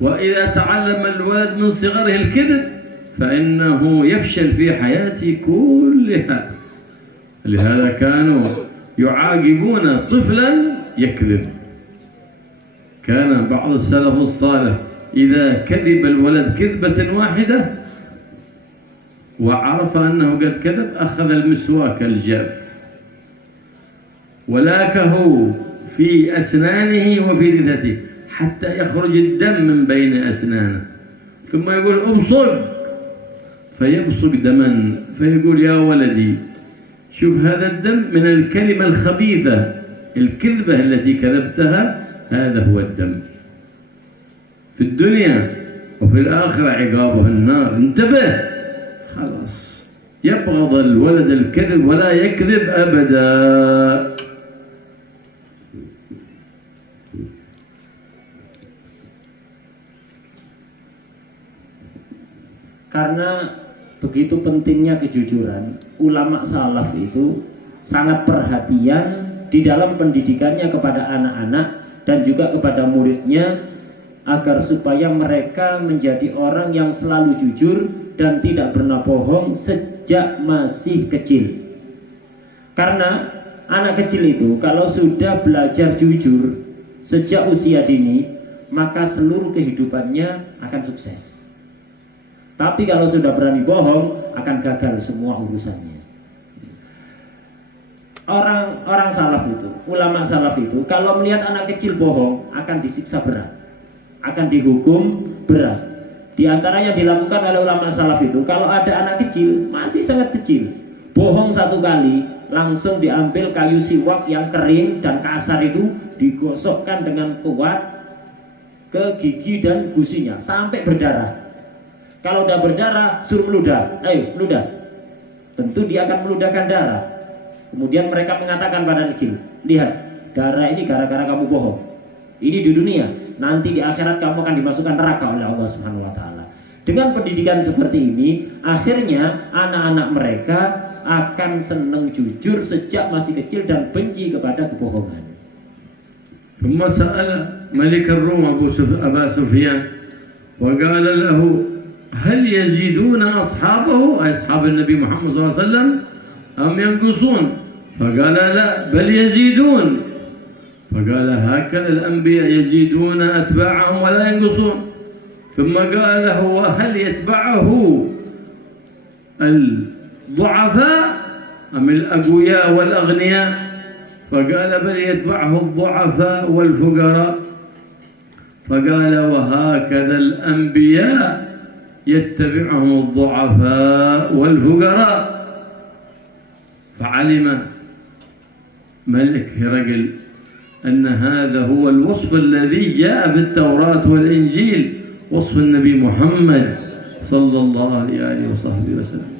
وإذا تعلم الولد من صغره الكذب فإنه يفشل في حياته كلها. لهذا كانوا يعاقبون طفلا يكذب. كان بعض السلف الصالح إذا كذب الولد كذبة واحدة وعرف أنه قد كذب أخذ المسواك الجاف ولاكه في أسنانه وفي لثته حتى يخرج الدم من بين أسنانه، ثم يقول أبصق، فيبصق دما، فيقول يا ولدي شوف هذا الدم من الكلمة الخبيثة، الكذبة التي كذبتها، هذا هو الدم. في الدنيا وفي الآخرة عقابه النار. انتبه، خلاص يبغض الولد الكذب ولا يكذب أبدا. Karena begitu pentingnya kejujuran, ulama salaf itu sangat perhatian di dalam pendidikannya kepada anak-anak dan juga kepada muridnya, agar supaya mereka menjadi orang yang selalu jujur dan tidak pernah bohong sejak masih kecil. Karena anak kecil itu kalau sudah belajar jujur sejak usia dini, maka seluruh kehidupannya akan sukses. Tapi kalau sudah berani bohong, akan gagal semua urusannya. Orang salaf itu, ulama salaf itu, kalau melihat anak kecil bohong, akan disiksa berat, akan dihukum berat. Di antara yang dilakukan oleh ulama salaf itu, kalau ada anak kecil, masih sangat kecil, bohong satu kali, langsung diambil kayu siwak yang kering dan kasar itu, digosokkan dengan kuat ke gigi dan gusinya sampai berdarah. Kalau udah berdarah, suruh meludah. Ayo, meludah. Tentu dia akan meludahkan darah. Kemudian mereka mengatakan pada kecil, lihat, darah ini gara-gara kamu bohong. Ini di dunia, nanti di akhirat kamu akan dimasukkan neraka oleh Allah Subhanahu wa taala. Dengan pendidikan seperti ini, akhirnya anak-anak mereka akan senang jujur sejak masih kecil dan benci kepada kebohongan. ثم سأل ملك الروم أبا سفيان وقال له هل يزيدون أصحابه أصحاب النبي محمد صلى الله عليه وسلم أم ينقصون؟ فقال لا بل يزيدون. فقال هكذا الأنبياء يزيدون أتباعهم ولا ينقصون. ثم قال له وهل يتبعه الضعفاء أم الأقوياء والأغنياء؟ فقال بل يتبعه الضعفاء والفقراء. فقال وهكذا الأنبياء يتبعهم الضعفاء والفقراء. فعلم ملك هرقل أن هذا هو الوصف الذي جاء في التوراة والإنجيل، وصف النبي محمد صلى الله عليه وصحبه وسلم.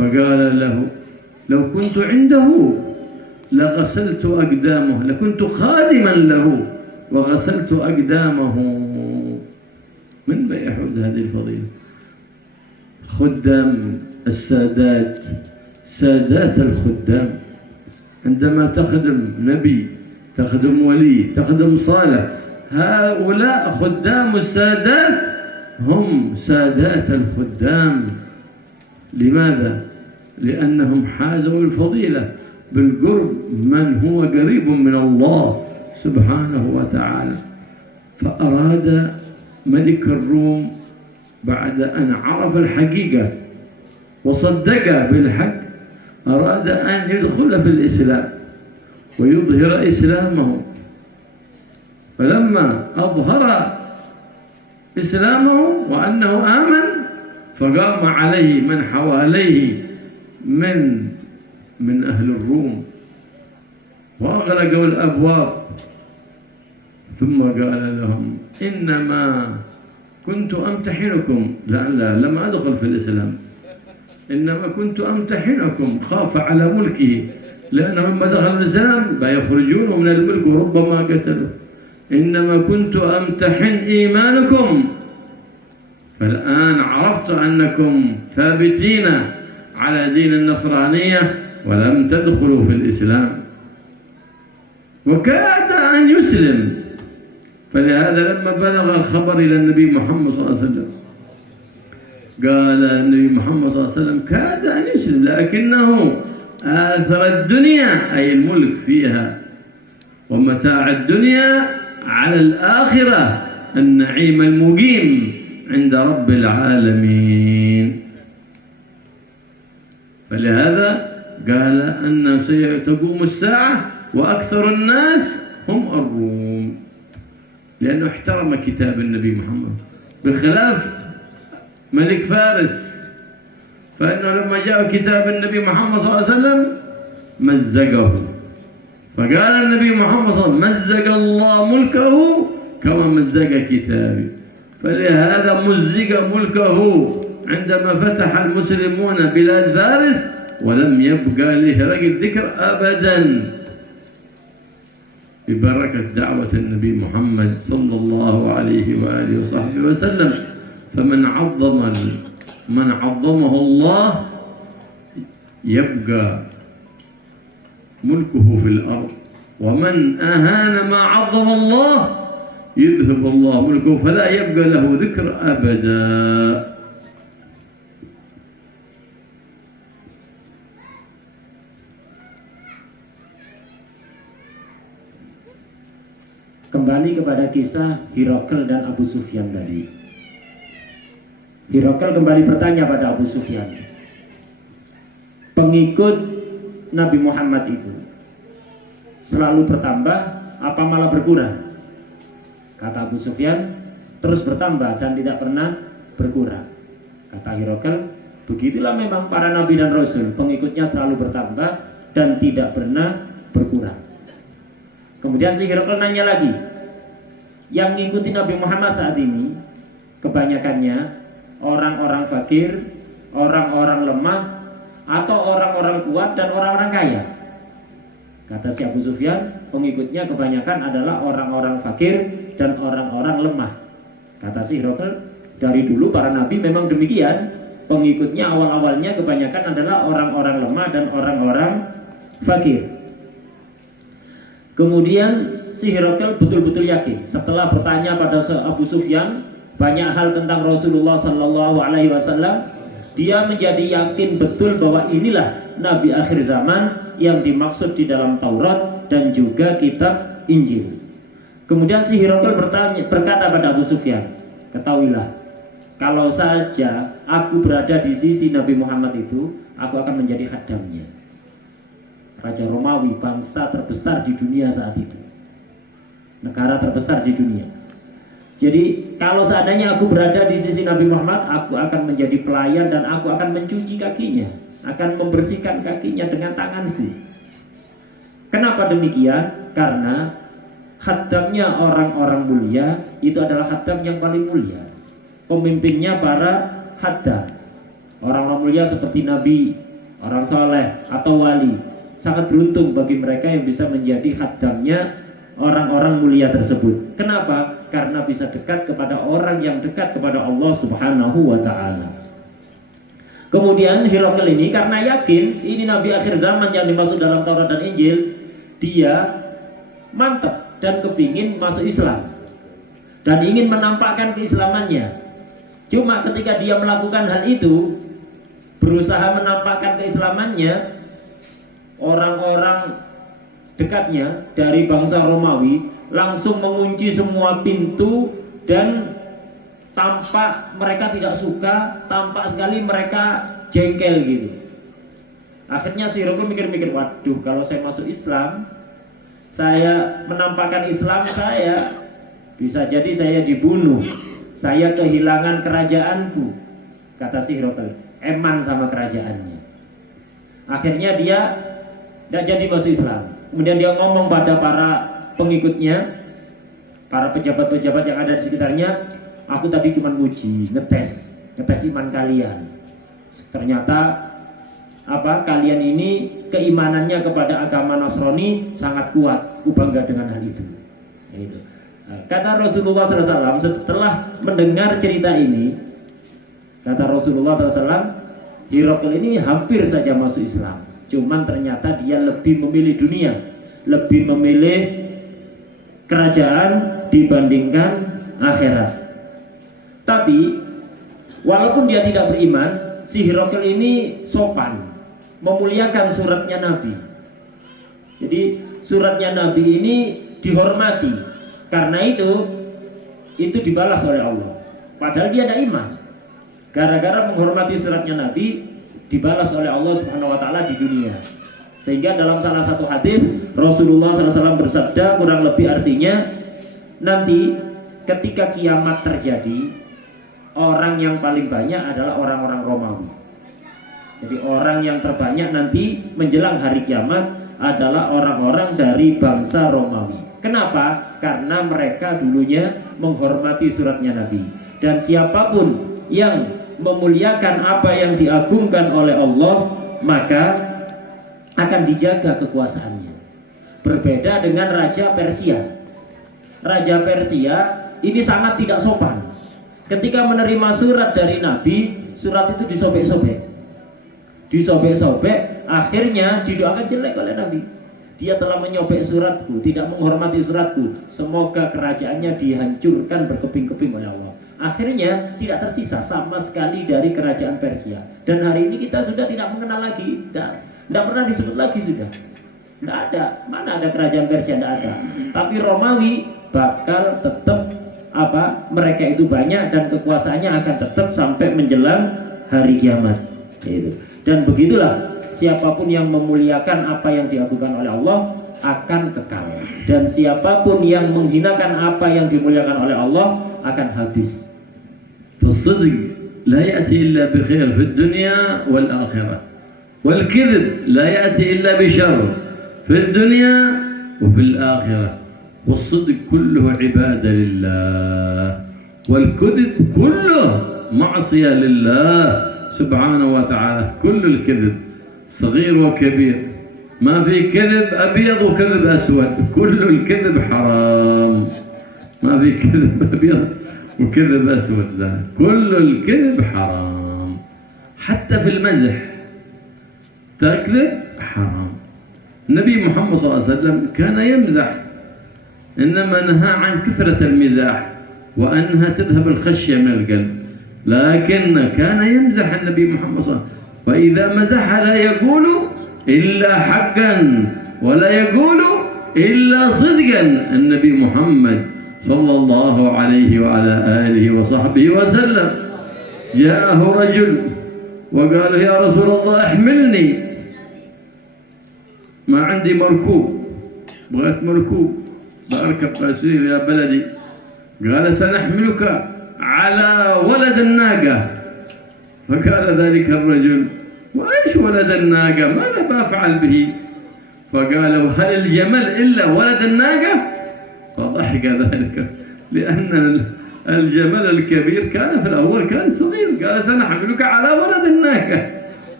فقال له لو كنت عنده لغسلت أقدامه، لكنت خادما له وغسلت أقدامه. من بيحوز هذه الفضيلة؟ خدام السادات، سادات الخدام، عندما تخدم نبي، تخدم ولي، تخدم صالح، هؤلاء خدام السادات هم سادات الخدام. لماذا؟ لأنهم حازوا الفضيلة بالقرب من هو قريب من الله سبحانه وتعالى. فأراد ملك الروم بعد أن عرف الحقيقة وصدق بالحق، أراد أن يدخل في الإسلام ويظهر إسلامه. فلما أظهر إسلامه وأنه آمن، فقام عليه من حواليه من أهل الروم وأغلقوا الأبواب. ثم قال لهم إنما كنت أمتحنكم، لا لم أدخل في الإسلام، إنما كنت أمتحنكم، خاف على ملكه، لأنه لما دخل الإسلام بيخرجونه من الملك وربما قتلوه. إنما كنت أمتحن إيمانكم، فالآن عرفت أنكم ثابتين على دين النصرانية ولم تدخلوا في الإسلام. وكاد أن يسلم، فلهذا لما بلغ الخبر إلى النبي محمد صلى الله عليه وسلم قال النبي محمد صلى الله عليه وسلم كاد أن يسلم، لكنه آثر الدنيا أي الملك فيها ومتاع الدنيا على الآخرة، النعيم المقيم عند رب العالمين. فلهذا قال أن ستقوم الساعة وأكثر الناس هم الروم، لأنه احترم كتاب النبي محمد بخلاف ملك فارس، فإنه لما جاء كتاب النبي محمد صلى الله عليه وسلم مزقه. فقال النبي محمد صلى الله عليه وسلم مزق الله ملكه كما مزق كتابي. فلهذا مزق ملكه عندما فتح المسلمون بلاد فارس، ولم يبقى لهرقل ذكر أبدا، ببركة دعوة النبي محمد صلى الله عليه وآله وصحبه وسلم. فمن عظم man 'azzamahu Allah yabqa mulkuhu fil ard wa man ahana ma 'azzama Allah yudhhib Allah mulkuhu fala yabqa lahu dhikr abada. Kembali kepada kisah Hirakl dan Abu Sufyan tadi. Hirakl kembali bertanya pada Abu Sufyan, pengikut Nabi Muhammad itu selalu bertambah apa malah berkurang? Kata Abu Sufyan, terus bertambah dan tidak pernah berkurang. Kata Hirakl, begitulah memang para nabi dan rasul, pengikutnya selalu bertambah dan tidak pernah berkurang. Kemudian si Hirakl nanya lagi, yang ngikuti Nabi Muhammad saat ini kebanyakannya orang-orang fakir, orang-orang lemah, atau orang-orang kuat dan orang-orang kaya? Kata si Abu Sufyan, pengikutnya kebanyakan adalah orang-orang fakir dan orang-orang lemah. Kata si Hirakl, dari dulu para nabi memang demikian, pengikutnya awal-awalnya kebanyakan adalah orang-orang lemah dan orang-orang fakir. Kemudian si Hirakl betul-betul yakin setelah bertanya pada Abu Sufyan banyak hal tentang Rasulullah Sallallahu Alaihi Wasallam, dia menjadi yakin betul bahwa inilah Nabi akhir zaman yang dimaksud di dalam Taurat dan juga kitab Injil. Kemudian si Hirakl berkata pada Abu Sufyan, ketahuilah, kalau saja aku berada di sisi Nabi Muhammad itu, aku akan menjadi khadamnya. Raja Romawi, bangsa terbesar di dunia saat itu, negara terbesar di dunia. Jadi kalau seandainya aku berada di sisi Nabi Muhammad, aku akan menjadi pelayan dan aku akan mencuci kakinya, akan membersihkan kakinya dengan tanganku. Kenapa demikian? Karena khadamnya orang-orang mulia itu adalah khadam yang paling mulia. Pemimpinnya para khadam, orang-orang mulia seperti Nabi, orang soleh atau wali. Sangat beruntung bagi mereka yang bisa menjadi khadamnya orang-orang mulia tersebut. Kenapa? Karena bisa dekat kepada orang yang dekat kepada Allah Subhanahu wa ta'ala. Kemudian Hirakl ini karena yakin ini Nabi akhir zaman yang dimaksud dalam Taurat dan Injil, dia mantap dan kepingin masuk Islam dan ingin menampakkan keislamannya. Cuma ketika dia melakukan hal itu, berusaha menampakkan keislamannya, orang-orang dekatnya dari bangsa Romawi langsung mengunci semua pintu dan tampak mereka tidak suka, tampak sekali mereka jengkel gitu. Akhirnya si Hirakl mikir-mikir, waduh, kalau saya masuk Islam, saya menampakkan Islam saya, bisa jadi saya dibunuh, saya kehilangan kerajaanku. Kata si Hirakl, eman sama kerajaannya. Akhirnya dia tidak jadi masuk Islam. Kemudian dia ngomong pada para pengikutnya, para pejabat-pejabat yang ada di sekitarnya, aku tadi cuma nguji, ngetes iman kalian. Ternyata kalian ini keimanannya kepada agama Nasrani sangat kuat. Aku bangga dengan hal itu. Kata Rasulullah SAW setelah mendengar cerita ini, kata Rasulullah SAW, Hirakl ini hampir saja masuk Islam. Cuman ternyata dia lebih memilih dunia, lebih memilih kerajaan dibandingkan akhirat. Tapi walaupun dia tidak beriman, si Hirakl ini sopan, memuliakan suratnya Nabi. Jadi suratnya Nabi ini dihormati. Karena itu dibalas oleh Allah. Padahal dia ada iman. Gara-gara menghormati suratnya Nabi, dibalas oleh Allah Subhanahu wa ta'ala di dunia. Sehingga dalam salah satu hadis Rasulullah SAW bersabda, kurang lebih artinya, nanti ketika kiamat terjadi, orang yang paling banyak adalah orang-orang Romawi. Jadi orang yang terbanyak nanti menjelang hari kiamat adalah orang-orang dari bangsa Romawi. Kenapa? Karena mereka dulunya menghormati suratnya Nabi. Dan siapapun yang memuliakan apa yang diagungkan oleh Allah, maka akan dijaga kekuasaannya. Berbeda dengan Raja Persia. Raja Persia ini sangat tidak sopan. Ketika menerima surat dari Nabi, surat itu disobek-sobek. Disobek-sobek, akhirnya didoakan jelek oleh Nabi. Dia telah menyobek suratku, tidak menghormati suratku. Semoga kerajaannya dihancurkan berkeping-keping oleh Allah. Akhirnya tidak tersisa sama sekali dari kerajaan Persia. Dan hari ini kita sudah tidak mengenal lagi, tidak pernah disebut lagi sudah. Tidak ada, mana ada kerajaan Persia, tidak ada. Tapi Romawi bakal tetap mereka itu banyak dan kekuasaannya akan tetap sampai menjelang hari kiamat. Gitu. Dan begitulah, siapapun yang memuliakan apa yang diagunkan oleh Allah akan kekal. Dan siapapun yang menghinakan apa yang dimuliakan oleh Allah akan habis. فالصدق لا يأتي إلا بخير في الدنيا والآخرة، والكذب لا يأتي إلا بشر في الدنيا وفي الآخرة، والصدق كله عبادة لله، والكذب كله معصية لله سبحانه وتعالى. كل الكذب صغير وكبير، ما في كذب أبيض وكذب أسود، كل الكذب حرام. ما في كذب أبيض وكذب أسود، لا، كل الكذب حرام. حتى في المزح تكذب حرام. النبي محمد صلى الله عليه وسلم كان يمزح، إنما نهى عن كثرة المزاح وأنها تذهب الخشية من القلب، لكن كان يمزح النبي محمد صلى الله عليه وسلم، وإذا مزح لا يقول إلا حقا ولا يقول إلا صدقا. النبي محمد صلى الله عليه وعلى آله وصحبه وسلم جاءه رجل وقال يا رسول الله احملني، ما عندي مركوب، بغيت مركوب بأركب أسير يا بلدي. قال سنحملك على ولد الناقة. فقال ذلك الرجل وإيش ولد الناقة، ماذا بفعل به؟ فقالوا هل الجمل إلا ولد الناقة؟ فضحك ذلك، لأن الجمل الكبير كان في الأول كان صغير. قال سنحملك على ولد الناقة،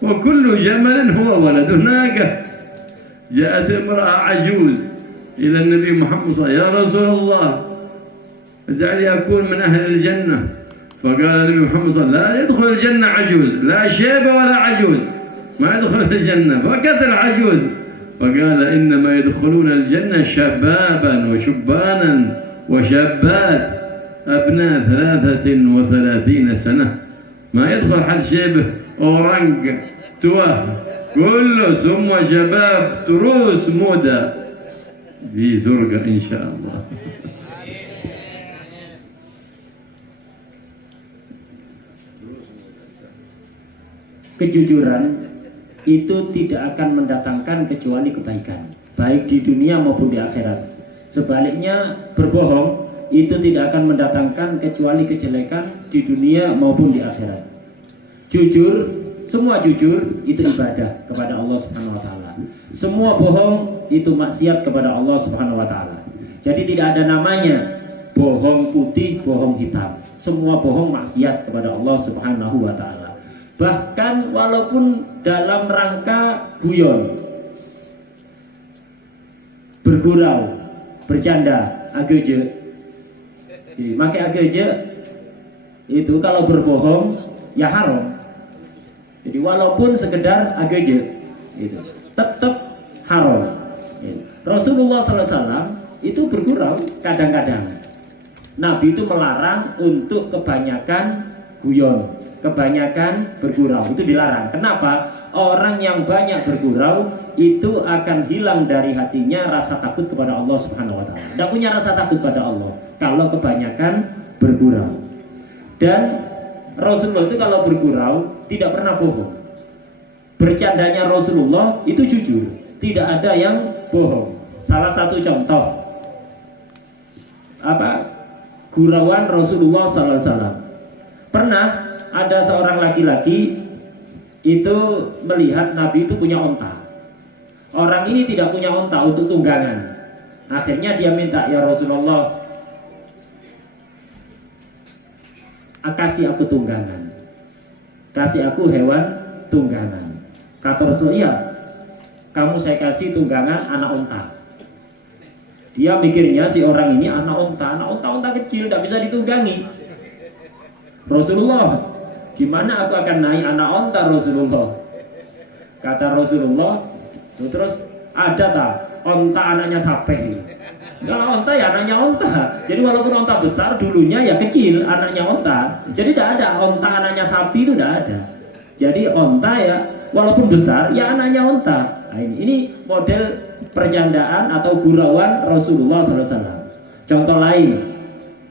وكل جمل هو ولد ناقة. جاءت امرأة عجوز إلى النبي محمد صلى الله عليه وسلم يا رسول الله اجعلي أكون من أهل الجنة. فقال النبي محمد صلى الله عليه وسلم لا يدخل الجنة عجوز، لا شيبة ولا عجوز، ما يدخل الجنة فقط العجوز. فقال إنما يدخلون الجنة شبابا وشبانا وشابات أبناء 33 سنة، ما يدخل حد شيبه أورنج توه، كله ثم شباب تروس مودة في زرقة إن شاء الله. Kejujuran itu tidak akan mendatangkan kecuali kebaikan, baik di dunia maupun di akhirat. Sebaliknya, berbohong itu tidak akan mendatangkan kecuali kejelekan di dunia maupun di akhirat. Jujur, semua jujur itu ibadah kepada Allah Subhanahu wa taala. Semua bohong itu maksiat kepada Allah Subhanahu wa taala. Jadi tidak ada namanya bohong putih, bohong hitam. Semua bohong maksiat kepada Allah Subhanahu wa taala. Bahkan walaupun dalam rangka guyon, bergurau, bercanda, ageje. Pakai ageje itu kalau berbohong ya haram. Jadi walaupun sekedar ageje itu tetap haram. Rasulullah SAW itu bergurau kadang-kadang. Nabi itu melarang untuk kebanyakan guyon, kebanyakan bergurau, itu dilarang. Kenapa? Orang yang banyak bergurau itu akan hilang dari hatinya rasa takut kepada Allah Subhanahu wa taala. Tidak punya rasa takut pada Allah kalau kebanyakan bergurau. Dan Rasulullah itu kalau bergurau tidak pernah bohong. Bercandanya Rasulullah itu jujur, tidak ada yang bohong. Salah satu contoh gurauan Rasulullah SAW. Pernah ada seorang laki-laki itu melihat Nabi itu punya onta. Orang ini tidak punya onta untuk tunggangan. Akhirnya dia minta, ya Rasulullah, kasih aku tunggangan, kasih aku hewan tunggangan. Kata Rasulullah, iya, kamu saya kasih tunggangan anak onta. Dia mikirnya si orang ini anak onta kecil, tidak bisa ditunggangi. Rasulullah, gimana aku akan naik anak onta Rasulullah? Kata Rasulullah, terus ada tak onta anaknya sapi? Kalau onta ya anaknya onta. Jadi walaupun onta besar dulunya ya kecil anaknya onta. Jadi tidak ada onta anaknya sapi, itu tidak ada. Jadi onta ya walaupun besar ya anaknya onta. Nah, ini model percandaan atau gurauan Rasulullah SAW. Contoh lain,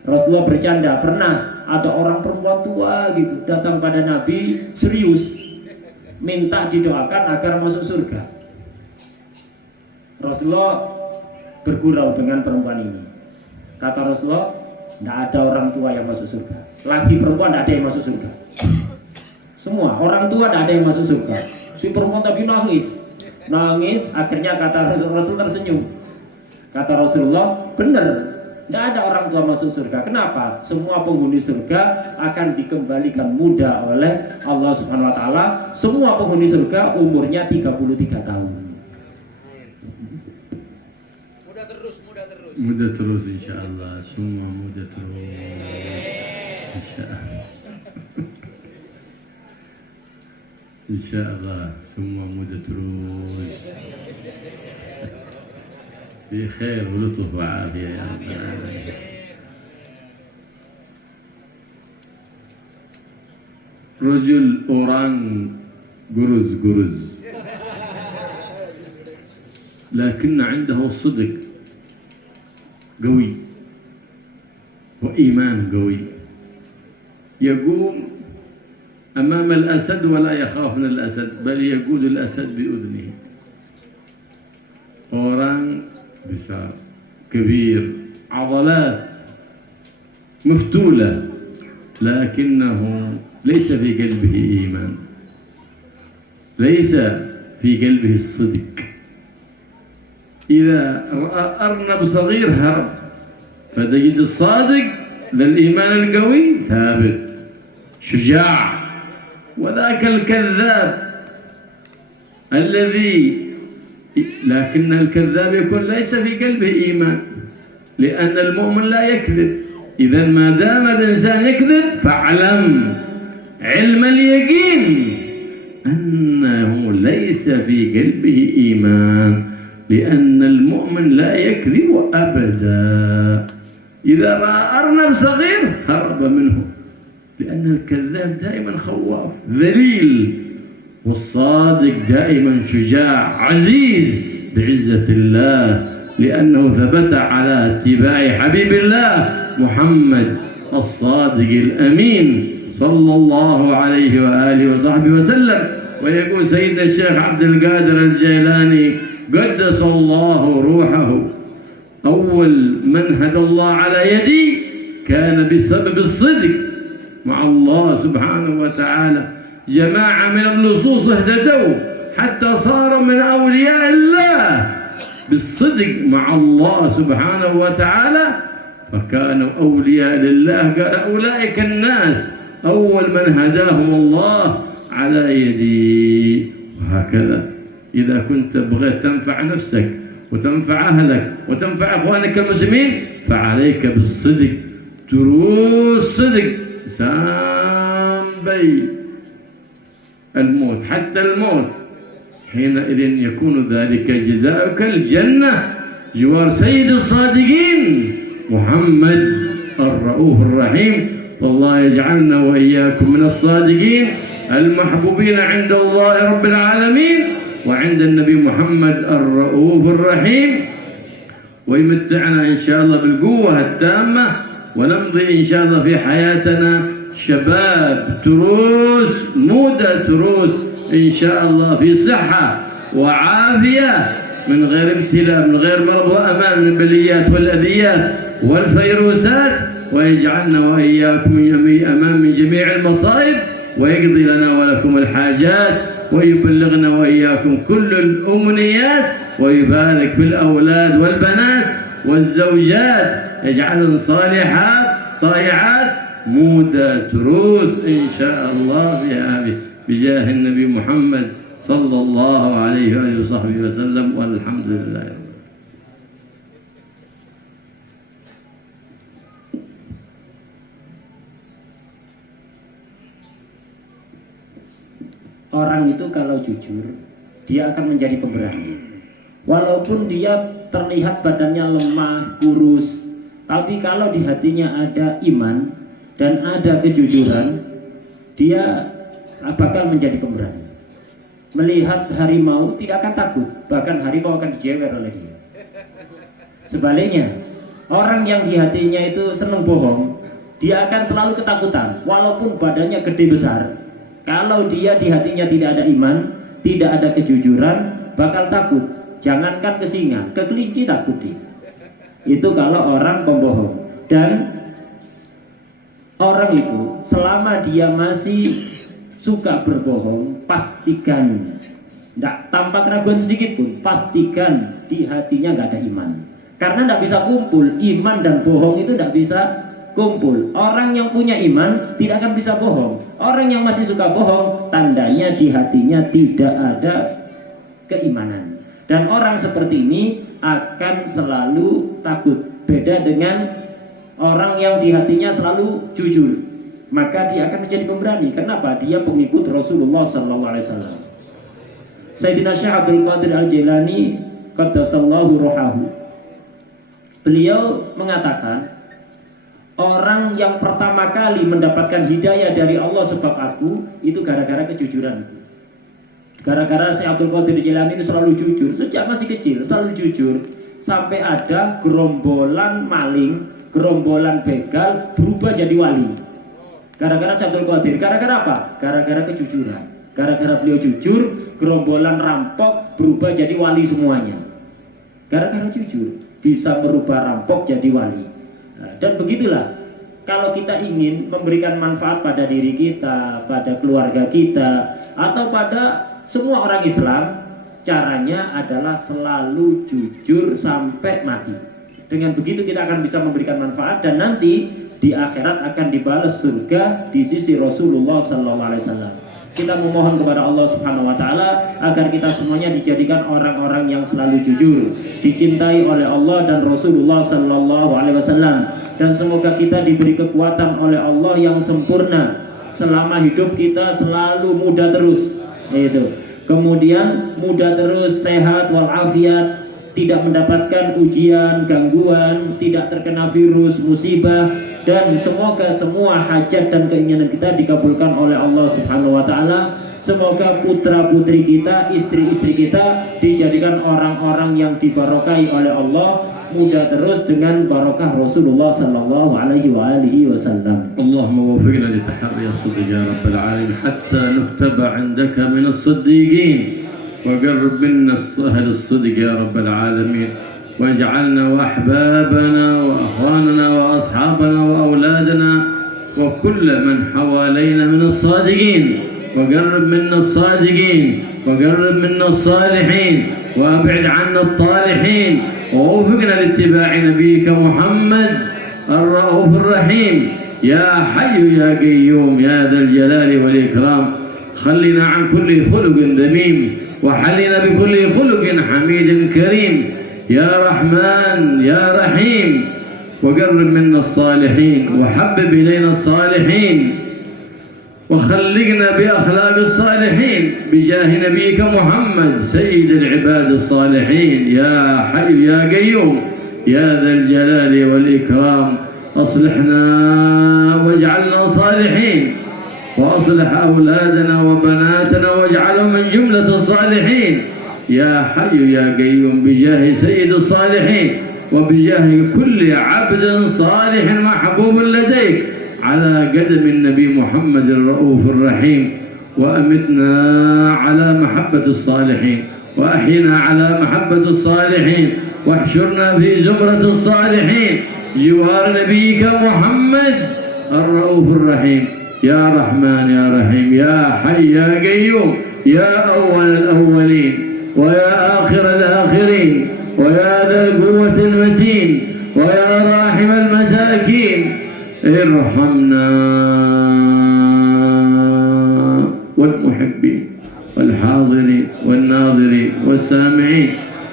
Rasulullah bercanda, pernah ada orang perempuan tua gitu datang pada Nabi serius minta didoakan agar masuk surga. Rasulullah bergurau dengan perempuan ini. Kata Rasulullah, tidak ada orang tua yang masuk surga. Lagi perempuan tidak ada yang masuk surga. Semua orang tua tidak ada yang masuk surga. Si perempuan tadi nangis. Akhirnya kata Rasul tersenyum. Kata Rasulullah, benar, tidak ada orang tua masuk surga. Kenapa? Semua penghuni surga akan dikembalikan muda oleh Allah Subhanahu Wa Taala. Semua penghuni surga umurnya 33 tahun. Muda terus insyaallah, semua muda terus insyaallah. Insyaallah semua muda terus. Fi khair wa lutf wa afiyah ya rabbal alamin. Rajul orang guruz لكن عنده صدق قوي وإيمان قوي يقوم أمام الأسد ولا يخاف من الأسد بل يقود الأسد بأذنه. orang besar كبير عضلات مفتولة لكنه ليس في قلبه إيمان، ليس في قلبه الصدق. إذا رأى أرنب صغير هرب، فتجد الصادق للإيمان القوي ثابت شجاع. وذاك الكذاب الذي لكن الكذاب يكون ليس في قلبه إيمان، لأن المؤمن لا يكذب. إذا ما دام الإنسان يكذب فاعلم علم اليقين أنه ليس في قلبه إيمان، لأن المؤمن لا يكذب أبدا. إذا رأى أرنب صغير هرب منه، لأن الكذاب دائما خواف ذليل، والصادق دائما شجاع عزيز بعزة الله، لأنه ثبت على اتباع حبيب الله محمد الصادق الأمين صلى الله عليه وآله وصحبه وسلم. ويقول سيدنا الشيخ عبد القادر الجيلاني قدس الله روحه: أول من هدى الله على يدي كان بسبب الصدق مع الله سبحانه وتعالى. جماعة من اللصوص اهتدوا حتى صاروا من أولياء الله بالصدق مع الله سبحانه وتعالى، فكانوا أولياء لله. قال أولئك الناس أول من هداهم الله على يدي. وهكذا إذا كنت بغيت تنفع نفسك وتنفع أهلك وتنفع أخوانك المسلمين فعليك بالصدق، دروس صدق سامبي الموت حتى الموت. حينئذ يكون ذلك جزاؤك الجنة جوار سيد الصادقين محمد الرؤوف الرحيم. والله يجعلنا وإياكم من الصادقين المحبوبين عند الله رب العالمين وعند النبي محمد الرؤوف الرحيم، ويمتعنا إن شاء الله بالقوة التامة، ونمضي إن شاء الله في حياتنا شباب تروس مودة تروس إن شاء الله في صحة وعافية من غير ابتلاء من غير مرض وأمان من البليات والأذيات والفيروسات، ويجعلنا وإياكم أمان من جميع المصائب، ويقضي لنا ولكم الحاجات، ويبلغنا وإياكم كل الأمنيات، ويبارك في الأولاد والبنات والزوجات، يجعلهم صالحات طائعات مودة تروس إن شاء الله بجاه النبي محمد صلى الله عليه وآله وصحبه وسلم، والحمد لله. itu kalau jujur, dia akan menjadi pemberani. Walaupun dia terlihat badannya lemah, kurus, tapi kalau di hatinya ada iman dan ada kejujuran, dia bakal menjadi pemberani. Melihat harimau tidak akan takut, bahkan harimau akan dijewer oleh dia. Sebaliknya, orang yang di hatinya itu senang bohong, dia akan selalu ketakutan, walaupun badannya gede besar. Kalau dia di hatinya tidak ada iman, tidak ada kejujuran, bakal takut. Jangankan ke singa, ke kelinci takut dia. Itu kalau orang pembohong. Dan orang itu selama dia masih suka berbohong, pastikan, tanpa keraguan sedikit pun, pastikan di hatinya nggak ada iman. Karena tidak bisa kumpul, iman dan bohong itu tidak bisa kumpul. Orang yang punya iman tidak akan bisa bohong. Orang yang masih suka bohong, tandanya di hatinya tidak ada keimanan. Dan orang seperti ini akan selalu takut. Beda dengan orang yang di hatinya selalu jujur, maka dia akan menjadi pemberani. Kenapa? Dia pengikut Rasulullah SAW. Sayyidina Syekh Abdul Qadir Al-Jilani qaddasallahu ruhahu, beliau mengatakan, orang yang pertama kali mendapatkan hidayah dari Allah sebab aku, itu gara-gara kejujuran. Gara-gara Syekh Abdul Qadir Jilani ini selalu jujur, sejak masih kecil selalu jujur, sampai ada gerombolan maling, gerombolan begal berubah jadi wali. Gara-gara Syekh Abdul Qadir. Gara-gara apa? Gara-gara kejujuran. Gara-gara beliau jujur, gerombolan rampok berubah jadi wali semuanya. Gara-gara jujur bisa merubah rampok jadi wali. Nah, dan begitulah, kalau kita ingin memberikan manfaat pada diri kita, pada keluarga kita, atau pada semua orang Islam, caranya adalah selalu jujur sampai mati. Dengan begitu kita akan bisa memberikan manfaat, dan nanti di akhirat akan dibalas surga di sisi Rasulullah SAW. Kita memohon kepada Allah Subhanahu wa taala agar kita semuanya dijadikan orang-orang yang selalu jujur, dicintai oleh Allah dan Rasulullah SAW, dan semoga kita diberi kekuatan oleh Allah yang sempurna selama hidup kita selalu muda terus. Itu. Kemudian muda terus, sehat walafiat, tidak mendapatkan ujian, gangguan, tidak terkena virus, musibah, dan semoga semua hajat dan keinginan kita dikabulkan oleh Allah Subhanahu wa taala. Semoga putra-putri kita, istri-istri kita dijadikan orang-orang yang dibarokai oleh Allah, muda terus dengan barokah Rasulullah sallallahu alaihi wasallam. Allahumma waffiqna li tahri as-sidq ya rabbal alamin hatta nuktaba 'indaka min as-siddiqin وقرب منا أهل الصدق يا رب العالمين واجعلنا وأحبابنا وأخواننا وأصحابنا وأولادنا وكل من حوالينا من الصادقين وقرب منا الصادقين وقرب منا الصالحين وأبعد عنا الطالحين ووفقنا لاتباع نبيك محمد الرؤوف الرحيم يا حي يا قيوم يا ذا الجلال والإكرام خلنا عن كل خلق ذميم وحلنا بكل خلق حميد كريم يا رحمن يا رحيم وقرب منا الصالحين وحبب إلينا الصالحين وخلقنا بأخلاق الصالحين بجاه نبيك محمد سيد العباد الصالحين يا حي يا قيوم يا ذا الجلال والإكرام أصلحنا واجعلنا صالحين وأصلح أولادنا وبناتنا واجعلهم من جملة الصالحين يا حي يا قيوم بجاه سيد الصالحين وبجاه كل عبد صالح محبوب لديك على قدم النبي محمد الرؤوف الرحيم وأمتنا على محبة الصالحين وأحينا على محبة الصالحين واحشرنا في زمرة الصالحين جوار نبيك محمد الرؤوف الرحيم يا رحمن يا رحيم يا حي يا قيوم يا أول الأولين ويا آخر الآخرين ويا ذا القوة المتين ويا راحم المساكين ارحمنا والمحبين والحاضرين والناظرين والسامعين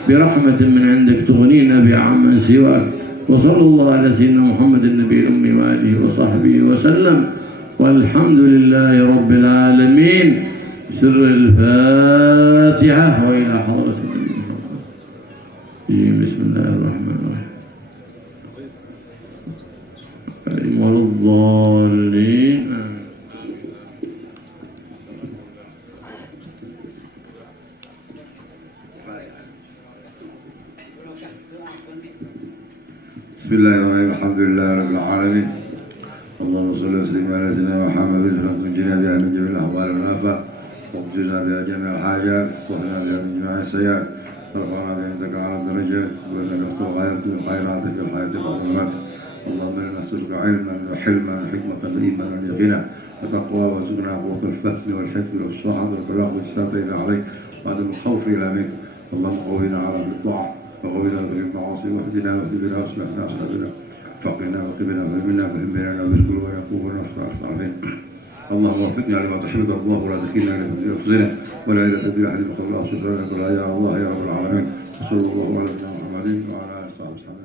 برحمة من عندك تغنينا بعمن سواك وصلى الله على سيدنا محمد النبي الأمي وآله وصحبه وسلم والحمد لله رب العالمين سر الفاتحة وإلى حضرة النبي. بسم الله الرحمن الرحيم. ولا الضالين. بسم الله الرحمن الرحيم. الحمد لله رب العالمين. اللهم صل وسلم على سيدنا محمد من جنة بها من جميع الأحوال والآفات، واغفرنا بها جميع الحاجات، واهدنا بها من جميع السيئات، وارفعنا بها عندك على الدرجات، وإنك نفتح غاية الخيرات في الحياة والممات. اللهم إنا نسألك علما وحلما وحكمة وإيمانا ويقينا وتقوى وارزقنا قوة الفهم والحفظ والصحة والبلاغ والساتين عليك وعدم الخوف إلى منك. اللهم قوينا على الطاعة وقوينا في المعاصي، واهدنا واهدنا واصلحنا أصحابنا، فقنا وقبنا وهمنا فهمنا بالكل ويقوم ونصر الصالحين. اللهم وفقنا لما تحب الله ولا تكلنا لانفسنا ولا الى سبيل احد من الله سبحانك لا يا الله يا رب العالمين. صلى الله على سيدنا محمد وعلى اله وصحبه وسلم.